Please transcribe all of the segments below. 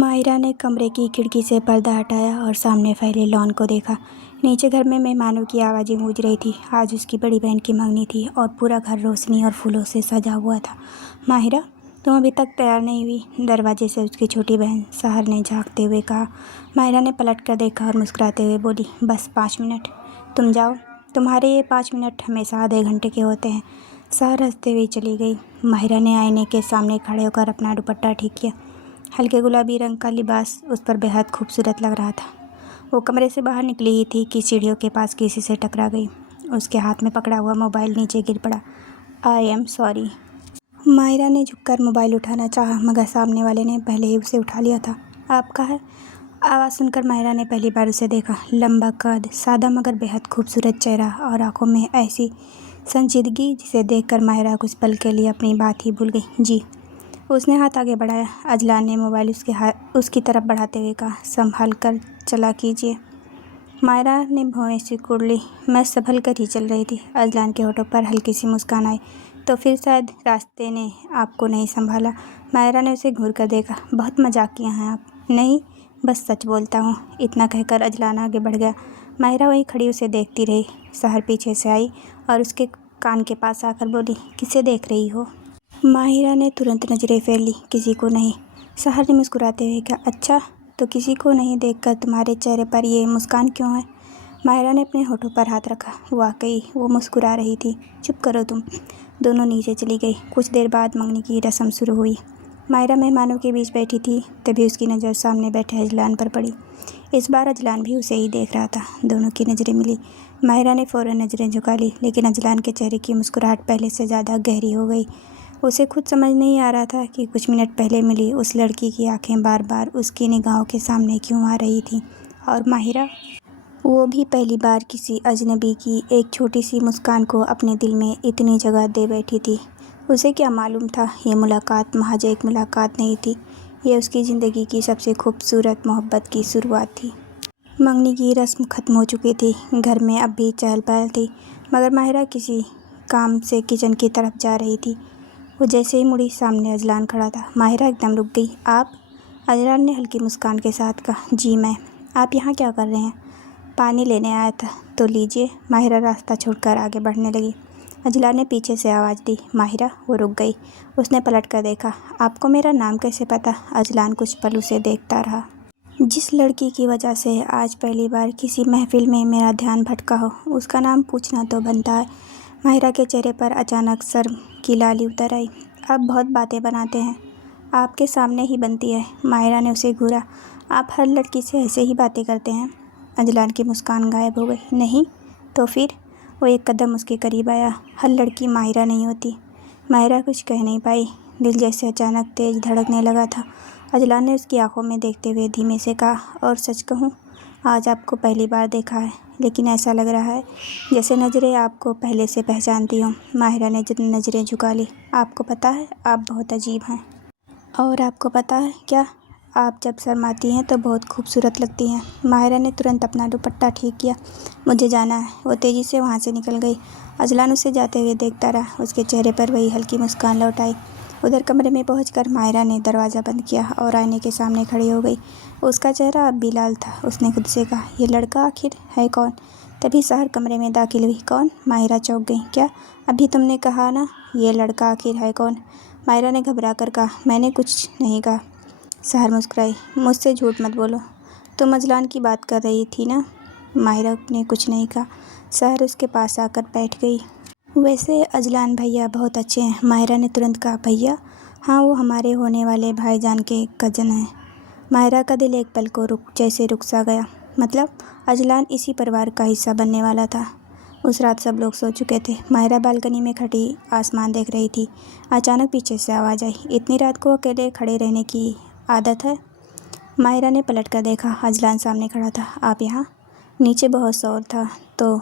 माहिरा ने कमरे की खिड़की से पर्दा हटाया और सामने फैले लॉन को देखा। नीचे घर में मेहमानों की आवाज़ें गूंज रही थी। आज उसकी बड़ी बहन की मंगनी थी और पूरा घर रोशनी और फूलों से सजा हुआ था। माहिरा, तुम अभी तक तैयार नहीं हुई? दरवाजे से उसकी छोटी बहन सहर ने झांकते हुए कहा। माहिरा ने पलट कर देखा और मुस्कुराते हुए बोली, बस 5 मिनट। तुम जाओ, तुम्हारे ये 5 मिनट हमेशा आधे घंटे के होते हैं। सहर हंसते हुए चली गई। माहिरा ने आईने के सामने खड़े होकर अपना दुपट्टा ठीक किया। हल्के गुलाबी रंग का लिबास उस पर बेहद खूबसूरत लग रहा था। वो कमरे से बाहर निकली ही थी कि सीढ़ियों के पास किसी से टकरा गई। उसके हाथ में पकड़ा हुआ मोबाइल नीचे गिर पड़ा। I am sorry. माहिरा ने झुककर मोबाइल उठाना चाहा, मगर सामने वाले ने पहले ही उसे उठा लिया था। आपका है? आवाज़ सुनकर माहिरा ने पहली बार उसे देखा। लंबा कद, सादा मगर बेहद खूबसूरत चेहरा और आंखों में ऐसी संजीदगी जिसे देखकर माहिरा कुछ पल के लिए अपनी बात ही भूल गई। जी। उसने हाथ आगे बढ़ाया। अजलान ने मोबाइल उसकी तरफ बढ़ाते हुए कहा, संभाल कर चला कीजिए। माहिरा ने भौहें सिकुड़ ली। मैं संभल कर ही चल रही थी। अजलान के होठों पर हल्की सी मुस्कान आई। तो फिर शायद रास्ते ने आपको नहीं संभाला। माहिरा ने उसे घूर कर देखा। बहुत मजाक किया हैं आप। नहीं, बस सच बोलता हूँ। इतना कहकर अजलान आगे बढ़ गया। माहिरा वहीं खड़ी उसे देखती रही। सहर पीछे से आई और उसके कान के पास आकर बोली, किसे देख रही हो? माहिरा ने तुरंत नजरें फेर ली। किसी को नहीं। सहर ने मुस्कुराते हुए कहा, अच्छा, तो किसी को नहीं देखकर तुम्हारे चेहरे पर ये मुस्कान क्यों है? माहिरा ने अपने होठों पर हाथ रखा। वाकई वो मुस्कुरा रही थी। चुप करो तुम। दोनों नीचे चली गई। कुछ देर बाद मंगनी की रस्म शुरू हुई। माहिरा मेहमानों के बीच बैठी थी, तभी उसकी नज़र सामने बैठे अजलान पर पड़ी। इस बार अजलान भी उसे ही देख रहा था। दोनों की नज़रें मिली। माहिरा ने फ़ौरन नज़रें झुका ली, लेकिन अजलान के चेहरे की मुस्कुराहट पहले से ज़्यादा गहरी हो गई। उसे खुद समझ नहीं आ रहा था कि कुछ मिनट पहले मिली उस लड़की की आंखें बार बार उसकी निगाहों के सामने क्यों आ रही थीं, और माहिरा, वो भी पहली बार किसी अजनबी की एक छोटी सी मुस्कान को अपने दिल में इतनी जगह दे बैठी थी। उसे क्या मालूम था, ये मुलाकात महज एक मुलाकात नहीं थी, ये उसकी ज़िंदगी की सबसे खूबसूरत मोहब्बत की शुरुआत थी। मंगनी की रस्म ख़त्म हो चुकी थी। घर में अब भी चहल पहल थी, मगर माहिरा किसी काम से किचन की तरफ जा रही थी। वो जैसे ही मुड़ी, सामने अजलान खड़ा था। माहिरा एकदम रुक गई। आप? अजलान ने हल्की मुस्कान के साथ कहा, जी मैं। आप यहाँ क्या कर रहे हैं? पानी लेने आया था। तो लीजिए। माहिरा रास्ता छोड़कर आगे बढ़ने लगी। अजलान ने पीछे से आवाज़ दी, माहिरा। वो रुक गई। उसने पलट कर देखा। आपको मेरा नाम कैसे पता? अजलान कुछ पल उसे देखता रहा। जिस लड़की की वजह से आज पहली बार किसी महफिल में मेरा ध्यान भटका हो, उसका नाम पूछना तो बनता है। माहिरा के चेहरे पर अचानक शर्म की लाली उतर आई। आप बहुत बातें बनाते हैं। आपके सामने ही बनती है। माहिरा ने उसे घूरा। आप हर लड़की से ऐसे ही बातें करते हैं? अजलान की मुस्कान गायब हो गई। नहीं तो फिर? वो एक कदम उसके करीब आया। हर लड़की माहिरा नहीं होती। माहिरा कुछ कह नहीं पाई। दिल जैसे अचानक तेज धड़कने लगा था। अजलान ने उसकी आंखों में देखते हुए धीमे से कहा, और सच कहूँ, आज आपको पहली बार देखा है, लेकिन ऐसा लग रहा है जैसे नज़रें आपको पहले से पहचानती हों। माहिरा ने नज़रें झुका ली। आपको पता है, आप बहुत अजीब हैं। और आपको पता है क्या, आप जब शर्माती हैं तो बहुत खूबसूरत लगती हैं। माहिरा ने तुरंत अपना दुपट्टा ठीक किया। मुझे जाना है। वो तेज़ी से वहाँ से निकल गई। अजलान उसे जाते हुए देखता रहा। उसके चेहरे पर वही हल्की मुस्कान लौट आई। उधर कमरे में पहुंचकर माहिरा ने दरवाज़ा बंद किया और आईने के सामने खड़ी हो गई। उसका चेहरा अब भी लाल था। उसने खुद से कहा, ये लड़का आखिर है कौन? तभी सहर कमरे में दाखिल हुई। कौन? माहिरा चौंक गई। क्या? अभी तुमने कहा ना, ये लड़का आखिर है कौन? माहिरा ने घबरा कर कहा, मैंने कुछ नहीं कहा। सहर मुस्कुराई। मुझसे झूठ मत बोलो। तुम अजलान की बात कर रही थी ना? माहिरा ने कुछ नहीं कहा। सहर उसके पास आकर बैठ गई। वैसे अजलान भैया बहुत अच्छे हैं। माहिरा ने तुरंत कहा, भैया? हाँ, वो हमारे होने वाले भाईजान के कज़न हैं। माहिरा का दिल एक पल को रुक सा गया। मतलब अजलान इसी परिवार का हिस्सा बनने वाला था। उस रात सब लोग सो चुके थे। माहिरा बालकनी में खड़ी आसमान देख रही थी। अचानक पीछे से आवाज़ आई, इतनी रात को अकेले खड़े रहने की आदत है? माहिरा ने पलट कर देखा। अजलान सामने खड़ा था। आप यहाँ? नीचे बहुत शोर था, तो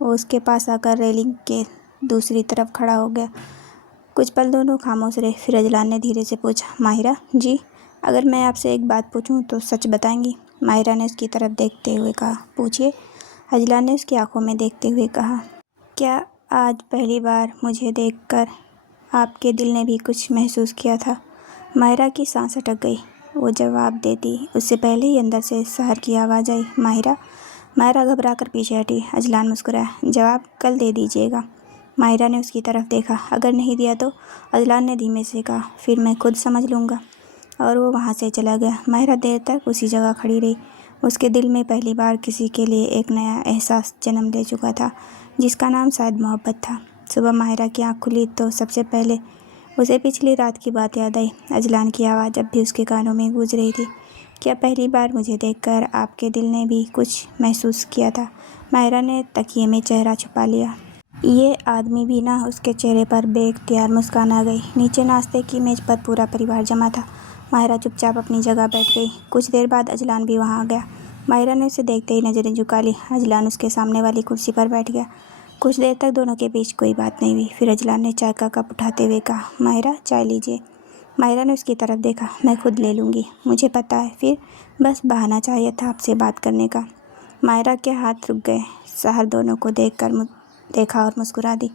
वो उसके पास आकर रेलिंग के दूसरी तरफ खड़ा हो गया। कुछ पल दोनों खामोश रहे। फिर अजलान ने धीरे से पूछा, माहिरा जी, अगर मैं आपसे एक बात पूछूं तो सच बताएंगी? माहिरा ने उसकी तरफ देखते हुए कहा, पूछिए। अजलान ने उसकी आंखों में देखते हुए कहा, क्या आज पहली बार मुझे देखकर आपके दिल ने भी कुछ महसूस किया था? माहिरा की सांस अटक गई। वो जवाब देती उससे पहले ही अंदर से सहर की आवाज़ आई, माहिरा। माहिरा घबरा कर पीछे हटी। अजलान मुस्कुराया, जवाब कल दे दीजिएगा। माहिरा ने उसकी तरफ देखा। अगर नहीं दिया तो? अजलान ने धीमे से कहा, फिर मैं खुद समझ लूँगा। और वो वहाँ से चला गया। माहिरा देर तक उसी जगह खड़ी रही। उसके दिल में पहली बार किसी के लिए एक नया एहसास जन्म ले चुका था, जिसका नाम शायद मोहब्बत था। सुबह माहिरा की आँख खुली तो सबसे पहले उसे पिछली रात की बात याद आई। अजलान की आवाज़ अब भी उसके कानों में गूंज रही थी। क्या पहली बार मुझे देखकर आपके दिल ने भी कुछ महसूस किया था? माहिरा ने तकिए में चेहरा छुपा लिया। ये आदमी भी ना। उसके चेहरे पर बेख्तियार मुस्कान आ गई। नीचे नाश्ते की मेज पर पूरा परिवार जमा था। माहिरा चुपचाप अपनी जगह बैठ गई। कुछ देर बाद अजलान भी वहाँ आ गया। माहिरा ने उसे देखते ही नज़रें झुका ली। अजलान उसके सामने वाली कुर्सी पर बैठ गया। कुछ देर तक दोनों के बीच कोई बात नहीं हुई। फिर अजलान ने चाय का कप उठाते हुए कहा, माहिरा चाय लीजिए। माहिरा ने उसकी तरफ देखा। मैं खुद ले लूँगी, मुझे पता है। फिर बस बहाना चाहिए था आपसे बात करने का। माहिरा के हाथ रुक गए। सहर दोनों को देखा और मुस्कुरा दी।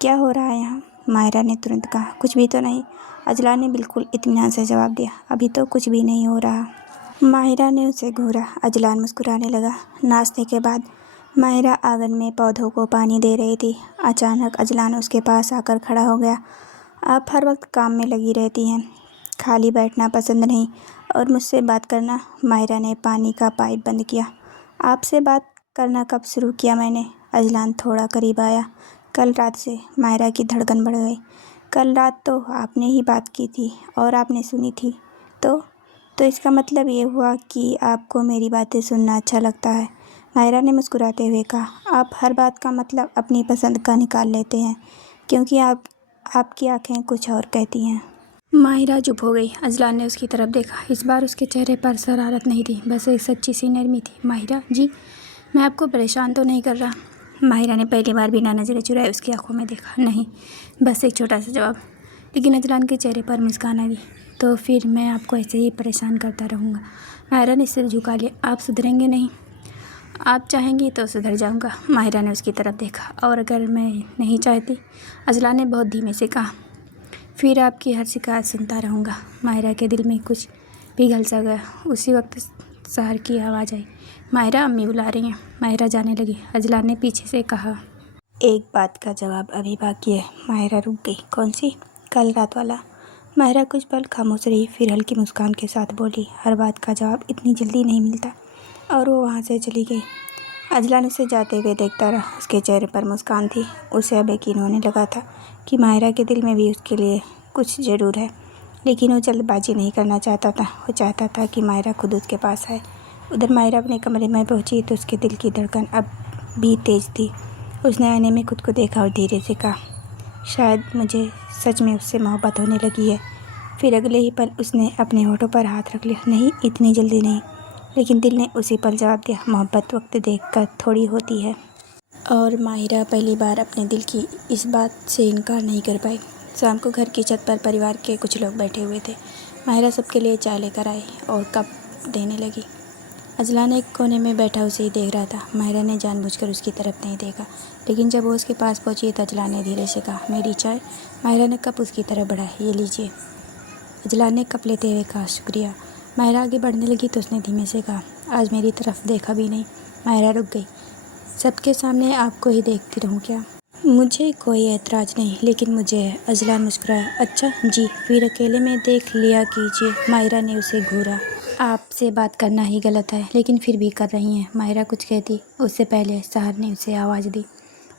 क्या हो रहा है यहाँ? माहिरा ने तुरंत कहा, कुछ भी तो नहीं। अजलान ने बिल्कुल इत्मीनान से जवाब दिया, अभी तो कुछ भी नहीं हो रहा। माहिरा ने उसे घूरा। अजलान मुस्कुराने लगा। नाश्ते के बाद माहिरा आंगन में पौधों को पानी दे रही थी। अचानक अजलान उसके पास आकर खड़ा हो गया। आप हर वक्त काम में लगी रहती हैं, खाली बैठना पसंद नहीं, और मुझसे बात करना। माहिरा ने पानी का पाइप बंद किया। आपसे बात करना कब शुरू किया मैंने? अजलान थोड़ा करीब आया। कल रात से। माहिरा की धड़कन बढ़ गई। कल रात तो आपने ही बात की थी और आपने सुनी थी। तो इसका मतलब ये हुआ कि आपको मेरी बातें सुनना अच्छा लगता है। माहिरा ने मुस्कुराते हुए कहा, आप हर बात का मतलब अपनी पसंद का निकाल लेते हैं, क्योंकि आपकी आंखें कुछ और कहती हैं। माहिरा चुप हो गई। अजलान ने उसकी तरफ देखा। इस बार उसके चेहरे पर शरारत नहीं थी, बस एक सच्ची सी नरमी थी। माहिरा जी, मैं आपको परेशान तो नहीं कर रहा? माहिरा ने पहली बार बिना नज़रें चुराए उसकी आंखों में देखा। नहीं, बस एक छोटा सा जवाब। लेकिन अजलान के चेहरे पर मुस्कान आ गई। तो फिर मैं आपको ऐसे ही परेशान करता रहूँगा। माहिरा ने सिर झुका लिया। आप सुधरेंगे नहीं? आप चाहेंगी तो सुधर जाऊँगा। माहिरा ने उसकी तरफ देखा। और अगर मैं नहीं चाहती? अजलान ने बहुत धीमे से कहा, फिर आपकी हर शिकायत सुनता रहूँगा। माहिरा के दिल में कुछ पिघल सा गया। उसी वक्त सहर की आवाज़ आई, माहिरा अम्मी बुला रही हैं। माहिरा जाने लगी। अजलान ने पीछे से कहा, एक बात का जवाब अभी बाकी है। माहिरा रुक गई। कौन सी? कल रात वाला। माहिरा कुछ पल खामोश रही, फिर हल्की मुस्कान के साथ बोली, हर बात का जवाब इतनी जल्दी नहीं मिलता। और वो वहाँ से चली गई। अजलान उसे जाते हुए देखता रहा। उसके चेहरे पर मुस्कान थी। उसे अब यकीन होने लगा था कि माहिरा के दिल में भी उसके लिए कुछ ज़रूर है, लेकिन वो जल्दबाजी नहीं करना चाहता था। वो चाहता था कि माहिरा खुद उसके पास आए। उधर माहिरा अपने कमरे में पहुंची तो उसके दिल की धड़कन अब भी तेज़ थी। उसने आईने में खुद को देखा और धीरे से कहा, शायद मुझे सच में उससे मोहब्बत होने लगी है। फिर अगले ही पल उसने अपने होठों पर हाथ रख लिया। नहीं, इतनी जल्दी नहीं। लेकिन दिल ने उसी पल जवाब दिया, मोहब्बत वक्त देखकर थोड़ी होती है। और माहिरा पहली बार अपने दिल की इस बात से इनकार नहीं कर पाई। शाम को घर की छत पर परिवार के कुछ लोग बैठे हुए थे। माहिरा सबके लिए चाय लेकर आई और कप देने लगी। अजलान एक कोने में बैठा उसे ही देख रहा था। माहिरा ने जानबूझकर उसकी तरफ नहीं देखा, लेकिन जब वो उसके पास पहुंची तो अजलान ने धीरे से कहा, मेरी चाय। माहिरा ने कप उसकी तरफ बढ़ाया, ये लीजिए। अजलान ने कप लेते हुए कहा, शुक्रिया। माहिरा आगे बढ़ने लगी तो उसने धीमे से कहा, आज मेरी तरफ देखा भी नहीं। माहिरा रुक गई। सबके सामने आपको ही देखती रहूं क्या? मुझे कोई एतराज़ नहीं, लेकिन मुझे है। अजलान मुस्कुराया, अच्छा जी, फिर अकेले में देख लिया कीजिए। माहिरा ने उसे घूरा। आपसे बात करना ही गलत है, लेकिन फिर भी कर रही हैं। माहिरा कुछ कहती उससे पहले सहर ने उसे आवाज़ दी।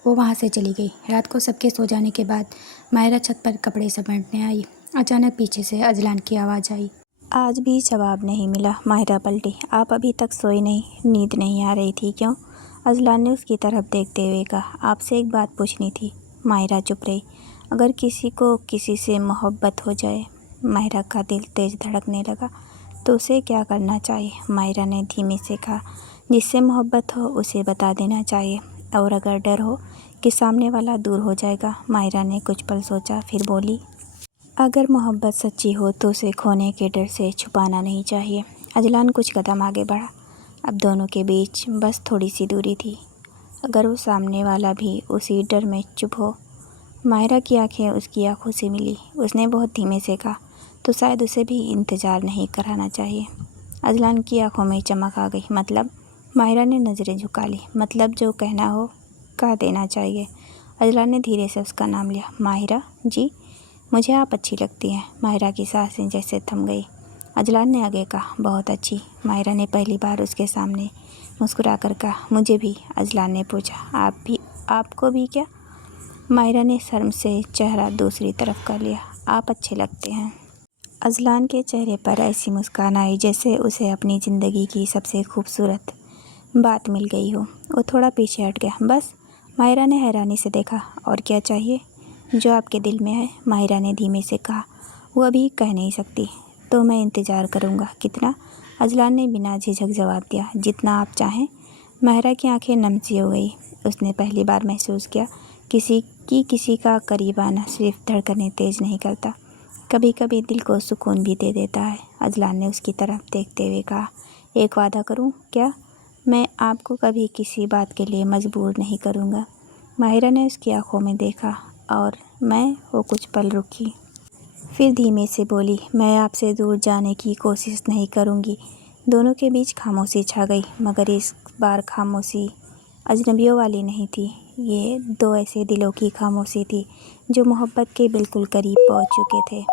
वो वहाँ से चली गई। रात को सबके सो जाने के बाद माहिरा छत पर कपड़े समेटने आई। अचानक पीछे से अजलान की आवाज़ आई। आज भी जवाब नहीं मिला। माहिरा पलटी। आप अभी तक सोई नहीं? नींद नहीं आ रही थी क्यों? अजलान ने उसकी तरफ देखते हुए कहा, आपसे एक बात पूछनी थी। माहिरा चुप रही। अगर किसी को किसी से मोहब्बत हो जाए, माहिरा का दिल तेज धड़कने लगा, तो उसे क्या करना चाहिए? माहिरा ने धीमे से कहा, जिससे मोहब्बत हो उसे बता देना चाहिए, और अगर डर हो कि सामने वाला दूर हो जाएगा। माहिरा ने कुछ पल सोचा, फिर बोली, अगर मोहब्बत सच्ची हो तो उसे खोने के डर से छुपाना नहीं चाहिए। अजलान कुछ कदम आगे बढ़ा। अब दोनों के बीच बस थोड़ी सी दूरी थी। अगर वो सामने वाला भी उसी डर में चुप हो। माहिरा की आंखें उसकी आंखों से मिली। उसने बहुत धीमे से कहा, तो शायद उसे भी इंतज़ार नहीं कराना चाहिए। अजलान की आंखों में चमक आ गई। मतलब? माहिरा ने नज़रें झुका ली। मतलब जो कहना हो कह देना चाहिए। अजलान ने धीरे से उसका नाम लिया। माहिरा जी, मुझे आप अच्छी लगती हैं। माहिरा की सांसें जैसे थम गई। अजलान ने आगे कहा, बहुत अच्छी। माहिरा ने पहली बार उसके सामने मुस्कुरा कर कहा, मुझे भी। अजलान ने पूछा, आपको भी क्या? माहिरा ने शर्म से चेहरा दूसरी तरफ कर लिया। आप अच्छे लगते हैं। अजलान के चेहरे पर ऐसी मुस्कान आई जैसे उसे अपनी ज़िंदगी की सबसे खूबसूरत बात मिल गई हो। वो थोड़ा पीछे हट गया। बस? माहिरा ने हैरानी से देखा। और क्या चाहिए? जो आपके दिल में है, माहिरा ने धीमे से कहा। वो अभी कह नहीं सकती। तो मैं इंतज़ार करूँगा। कितना? अजलान ने बिना झिझक जवाब दिया। जितना आप चाहें। माहिरा की आंखें नम सी हो गई। उसने पहली बार महसूस किया किसी का करीब आना सिर्फ धड़कनें तेज नहीं करता, कभी कभी दिल को सुकून भी दे देता है। अजलान ने उसकी तरफ देखते हुए कहा, एक वादा करूं? क्या? मैं आपको कभी किसी बात के लिए मजबूर नहीं करूंगा। माहिरा ने उसकी आंखों में देखा और वो कुछ पल रुकी, फिर धीमे से बोली, मैं आपसे दूर जाने की कोशिश नहीं करूंगी। दोनों के बीच खामोशी छा गई, मगर इस बार खामोशी अजनबियों वाली नहीं थी। ये दो ऐसे दिलों की खामोशी थी जो मोहब्बत के बिल्कुल करीब पहुंच चुके थे।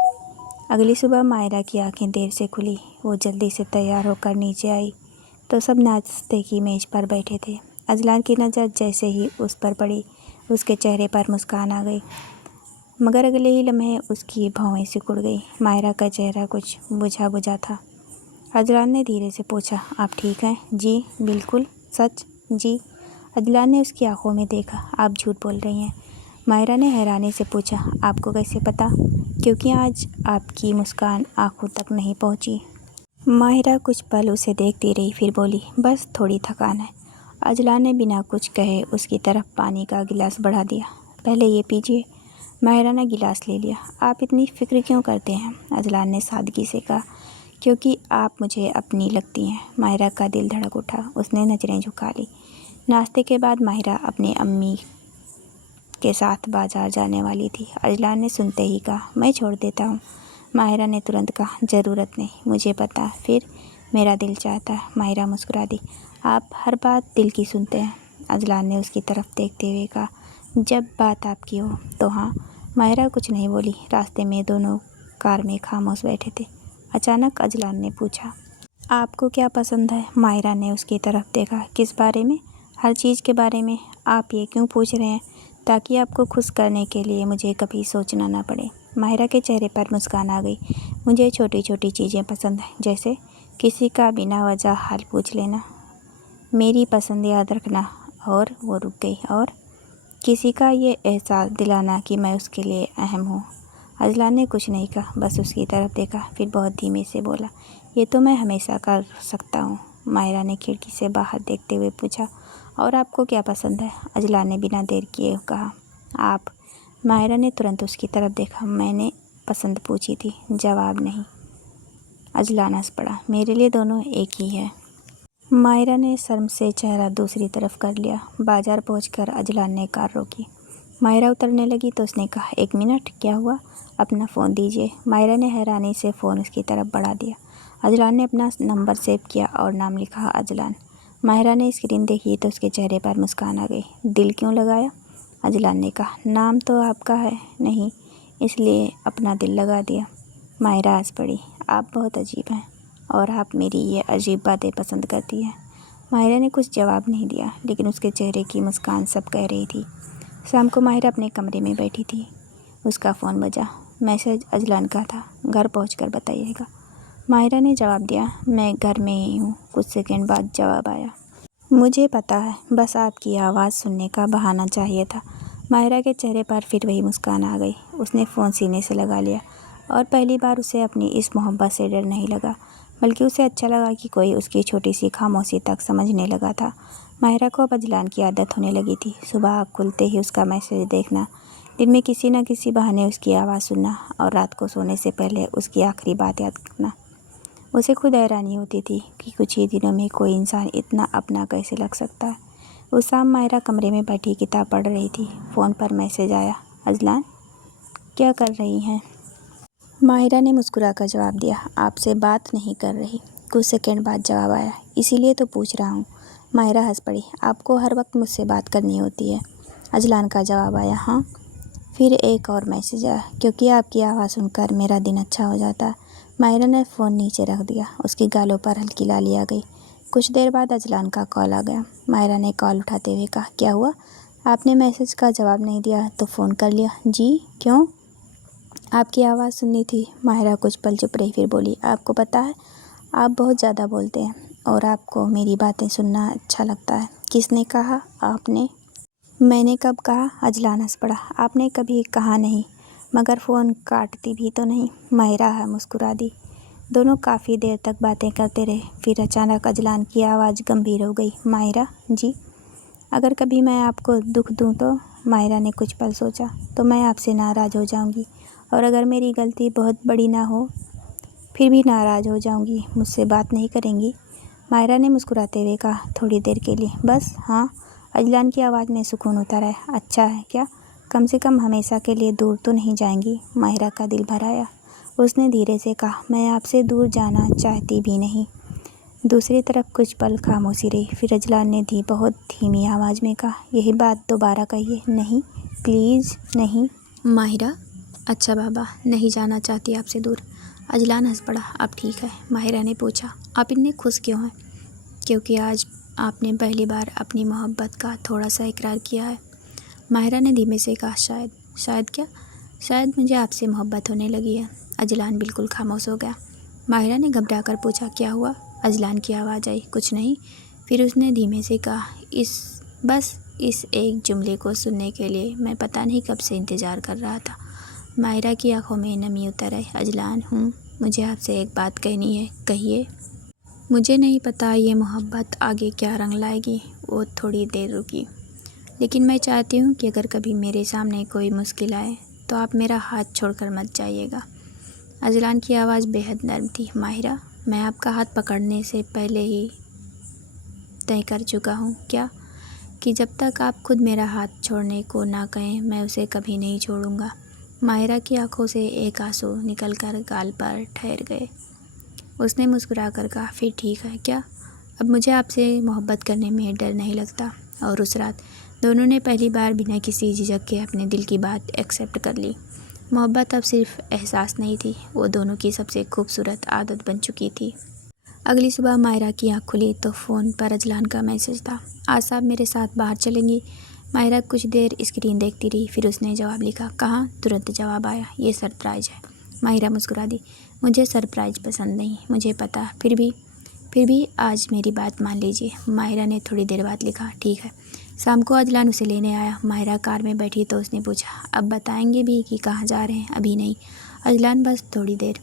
अगली सुबह मायरा की आंखें देर से खुली। वो जल्दी से तैयार होकर नीचे आई तो सब नाश्ते की मेज़ पर बैठे थे। अजलान की नज़र जैसे ही उस पर पड़ी, उसके चेहरे पर मुस्कान आ गई, मगर अगले ही लम्हे उसकी भौहें सिकुड़ गई। मायरा का चेहरा कुछ बुझा बुझा था। अजलान ने धीरे से पूछा, आप ठीक हैं? जी बिल्कुल। सच? जी। अजलान ने उसकी आंखों में देखा। आप झूठ बोल रही हैं। मायरा ने हैरानी से पूछा, आपको कैसे पता? क्योंकि आज आपकी मुस्कान आंखों तक नहीं पहुंची। माहिरा कुछ पल उसे देखती रही, फिर बोली, बस थोड़ी थकान है। अजलान ने बिना कुछ कहे उसकी तरफ पानी का गिलास बढ़ा दिया। पहले ये पीजिए। माहिरा ने गिलास ले लिया। आप इतनी फ़िक्र क्यों करते हैं? अजलान ने सादगी से कहा, क्योंकि आप मुझे अपनी लगती हैं। माहिरा का दिल धड़क उठा। उसने नज़रें झुका ली। नाश्ते के बाद माहिरा अपनी अम्मी के साथ बाज़ार जाने वाली थी। अजलान ने सुनते ही कहा, मैं छोड़ देता हूँ। माहिरा ने तुरंत कहा, ज़रूरत नहीं, मुझे पता है, फिर मेरा दिल चाहता है। माहिरा मुस्कुरा दी। आप हर बात दिल की सुनते हैं। अजलान ने उसकी तरफ देखते हुए कहा, जब बात आपकी हो तो हाँ। माहिरा कुछ नहीं बोली। रास्ते में दोनों कार में खामोश बैठे थे। अचानक अजलान ने पूछा, आपको क्या पसंद है? माहिरा ने उसकी तरफ देखा। किस बारे में? हर चीज़ के बारे में। आप ये क्यों पूछ रहे हैं? ताकि आपको खुश करने के लिए मुझे कभी सोचना ना पड़े। माहिरा के चेहरे पर मुस्कान आ गई। मुझे छोटी छोटी चीज़ें पसंद हैं, जैसे किसी का बिना वजह हाल पूछ लेना, मेरी पसंद याद रखना, और वो रुक गई, और किसी का ये एहसास दिलाना कि मैं उसके लिए अहम हूँ। अजलान ने कुछ नहीं कहा, बस उसकी तरफ देखा, फिर बहुत धीमे से बोला, ये तो मैं हमेशा कर सकता हूँ। माहिरा ने खिड़की से बाहर देखते हुए पूछा, और आपको क्या पसंद है? अजलान ने बिना देर किए कहा, आप। माहिरा ने तुरंत उसकी तरफ देखा। मैंने पसंद पूछी थी, जवाब नहीं। अजलान हंस पड़ा, मेरे लिए दोनों एक ही है। माहिरा ने शर्म से चेहरा दूसरी तरफ कर लिया। बाजार पहुंचकर अजलान ने कार रोकी। माहिरा उतरने लगी तो उसने कहा, एक मिनट, क्या हुआ? अपना फ़ोन दीजिए। माहिरा ने हैरानी से फ़ोन उसकी तरफ बढ़ा दिया। अजलान ने अपना नंबर सेव किया और नाम लिखा, अजलान। माहिरा ने स्क्रीन देखी तो उसके चेहरे पर मुस्कान आ गई। दिल क्यों लगाया? अजलान ने कहा, नाम तो आपका है नहीं, इसलिए अपना दिल लगा दिया। माहिरा हंस पड़ी, आप बहुत अजीब हैं, और आप मेरी ये अजीब बातें पसंद करती हैं। माहिरा ने कुछ जवाब नहीं दिया, लेकिन उसके चेहरे की मुस्कान सब कह रही थी। शाम को माहिरा अपने कमरे में बैठी थी। उसका फ़ोन बजा। मैसेज अजलान का था, घर पहुंचकर बताइएगा। माहिरा ने जवाब दिया, मैं घर में ही हूँ। कुछ सेकंड बाद जवाब आया, मुझे पता है, बस आपकी आवाज़ सुनने का बहाना चाहिए था। माहिरा के चेहरे पर फिर वही मुस्कान आ गई। उसने फ़ोन सीने से लगा लिया, और पहली बार उसे अपनी इस मोहब्बत से डर नहीं लगा, बल्कि उसे अच्छा लगा कि कोई उसकी छोटी सी खामोशी तक समझने लगा था। माहिरा को अब अजलान की आदत होने लगी थी। सुबह आँख खुलते ही उसका मैसेज देखना, दिन में किसी न किसी बहाने उसकी आवाज़ सुनना, और रात को सोने से पहले उसकी आखिरी बात याद करना। उसे खुद हैरानी होती थी कि कुछ ही दिनों में कोई इंसान इतना अपना कैसे लग सकता है। उस शाम माहिरा कमरे में बैठी किताब पढ़ रही थी। फ़ोन पर मैसेज आया, अजलान क्या कर रही हैं? माहिरा ने मुस्कुराकर जवाब दिया, आपसे बात नहीं कर रही। कुछ सेकंड बाद जवाब आया, इसीलिए तो पूछ रहा हूँ। माहिरा हंस पड़ी, आपको हर वक्त मुझसे बात करनी होती है। अजलान का जवाब आया, हाँ। फिर एक और मैसेज आया, क्योंकि आपकी आवाज़ सुनकर मेरा दिन अच्छा हो जाता। माहिरा ने फ़ोन नीचे रख दिया, उसकी गालों पर हल्की लाली आ गई। कुछ देर बाद अजलान का कॉल आ गया। माहिरा ने कॉल उठाते हुए कहा, क्या हुआ? आपने मैसेज का जवाब नहीं दिया तो फ़ोन कर लिया। जी, क्यों? आपकी आवाज़ सुननी थी। माहिरा कुछ पल चुप रही, फिर बोली, आपको पता है आप बहुत ज़्यादा बोलते हैं और आपको मेरी बातें सुनना अच्छा लगता है। किसने कहा? आपने। मैंने कब कहा? अजलान हंस पड़ा, आपने कभी कहा नहीं, मगर फ़ोन काटती भी तो नहीं। माहिरा मुस्कुरा दी। दोनों काफ़ी देर तक बातें करते रहे। फिर अचानक अजलान की आवाज़ गंभीर हो गई, माहिरा जी, अगर कभी मैं आपको दुख दूं तो? माहिरा ने कुछ पल सोचा, तो मैं आपसे नाराज़ हो जाऊंगी, और अगर मेरी गलती बहुत बड़ी ना हो फिर भी नाराज़ हो जाऊंगी। मुझसे बात नहीं करेंगी? माहिरा ने मुस्कुराते हुए कहा, थोड़ी देर के लिए बस। हाँ। अजलान की आवाज़ में सुकून उतर आया। अच्छा है क्या? कम से कम हमेशा के लिए दूर तो नहीं जाएंगी? माहिरा का दिल भर आया। उसने धीरे से कहा, मैं आपसे दूर जाना चाहती भी नहीं। दूसरी तरफ कुछ पल खामोशी रही। फिर अजलान ने बहुत धीमी आवाज़ में कहा, यही बात दोबारा कहिए। नहीं, प्लीज़ नहीं। माहिरा, अच्छा बाबा, नहीं जाना चाहती आपसे दूर। अजलान हंस पड़ा, अब ठीक है। माहिरा ने पूछा, आप इतने खुश क्यों हैं? क्योंकि आज आपने पहली बार अपनी मोहब्बत का थोड़ा सा इकरार किया है। माहिरा ने धीमे से कहा, शायद। शायद क्या? शायद मुझे आपसे मोहब्बत होने लगी है। अजलान बिल्कुल खामोश हो गया। माहिरा ने घबरा कर पूछा, क्या हुआ? अजलान की आवाज़ आई, कुछ नहीं। फिर उसने धीमे से कहा, बस इस एक जुमले को सुनने के लिए मैं पता नहीं कब से इंतज़ार कर रहा था। माहिरा की आंखों में नमी उतर आई। अजलान, मुझे आपसे एक बात कहनी है। कहिए। मुझे नहीं पता ये मोहब्बत आगे क्या रंग लाएगी। वो थोड़ी देर रुकी, लेकिन मैं चाहती हूँ कि अगर कभी मेरे सामने कोई मुश्किल आए तो आप मेरा हाथ छोड़कर मत जाइएगा। अजलान की आवाज़ बेहद नर्म थी। माहिरा, मैं आपका हाथ पकड़ने से पहले ही तय कर चुका हूँ क्या, कि जब तक आप खुद मेरा हाथ छोड़ने को ना कहें मैं उसे कभी नहीं छोड़ूंगा। माहिरा की आंखों से एक आंसू निकलकर गाल पर ठहर गए। उसने मुस्कुराकर कहा, फिर ठीक है क्या? अब मुझे आपसे मोहब्बत करने में डर नहीं लगता। और उस रात दोनों ने पहली बार बिना किसी झिझक के अपने दिल की बात एक्सेप्ट कर ली। मोहब्बत अब सिर्फ एहसास नहीं थी, वो दोनों की सबसे खूबसूरत आदत बन चुकी थी। अगली सुबह माहिरा की आँख खुली तो फ़ोन पर अजलान का मैसेज था, आज साहब मेरे साथ बाहर चलेंगी। माहिरा कुछ देर स्क्रीन देखती रही, फिर उसने जवाब लिखा, कहाँ? तुरंत जवाब आया, ये सरप्राइज़ है। माहिरा मुस्कुरा दी, मुझे सरप्राइज़ पसंद नहीं, मुझे पता। फिर भी आज मेरी बात मान लीजिए। माहिरा ने थोड़ी देर बाद लिखा, ठीक है। शाम को अजलान उसे लेने आया। माहिरा कार में बैठी तो उसने पूछा, अब बताएंगे भी कि कहाँ जा रहे हैं? अभी नहीं। अजलान, बस थोड़ी देर।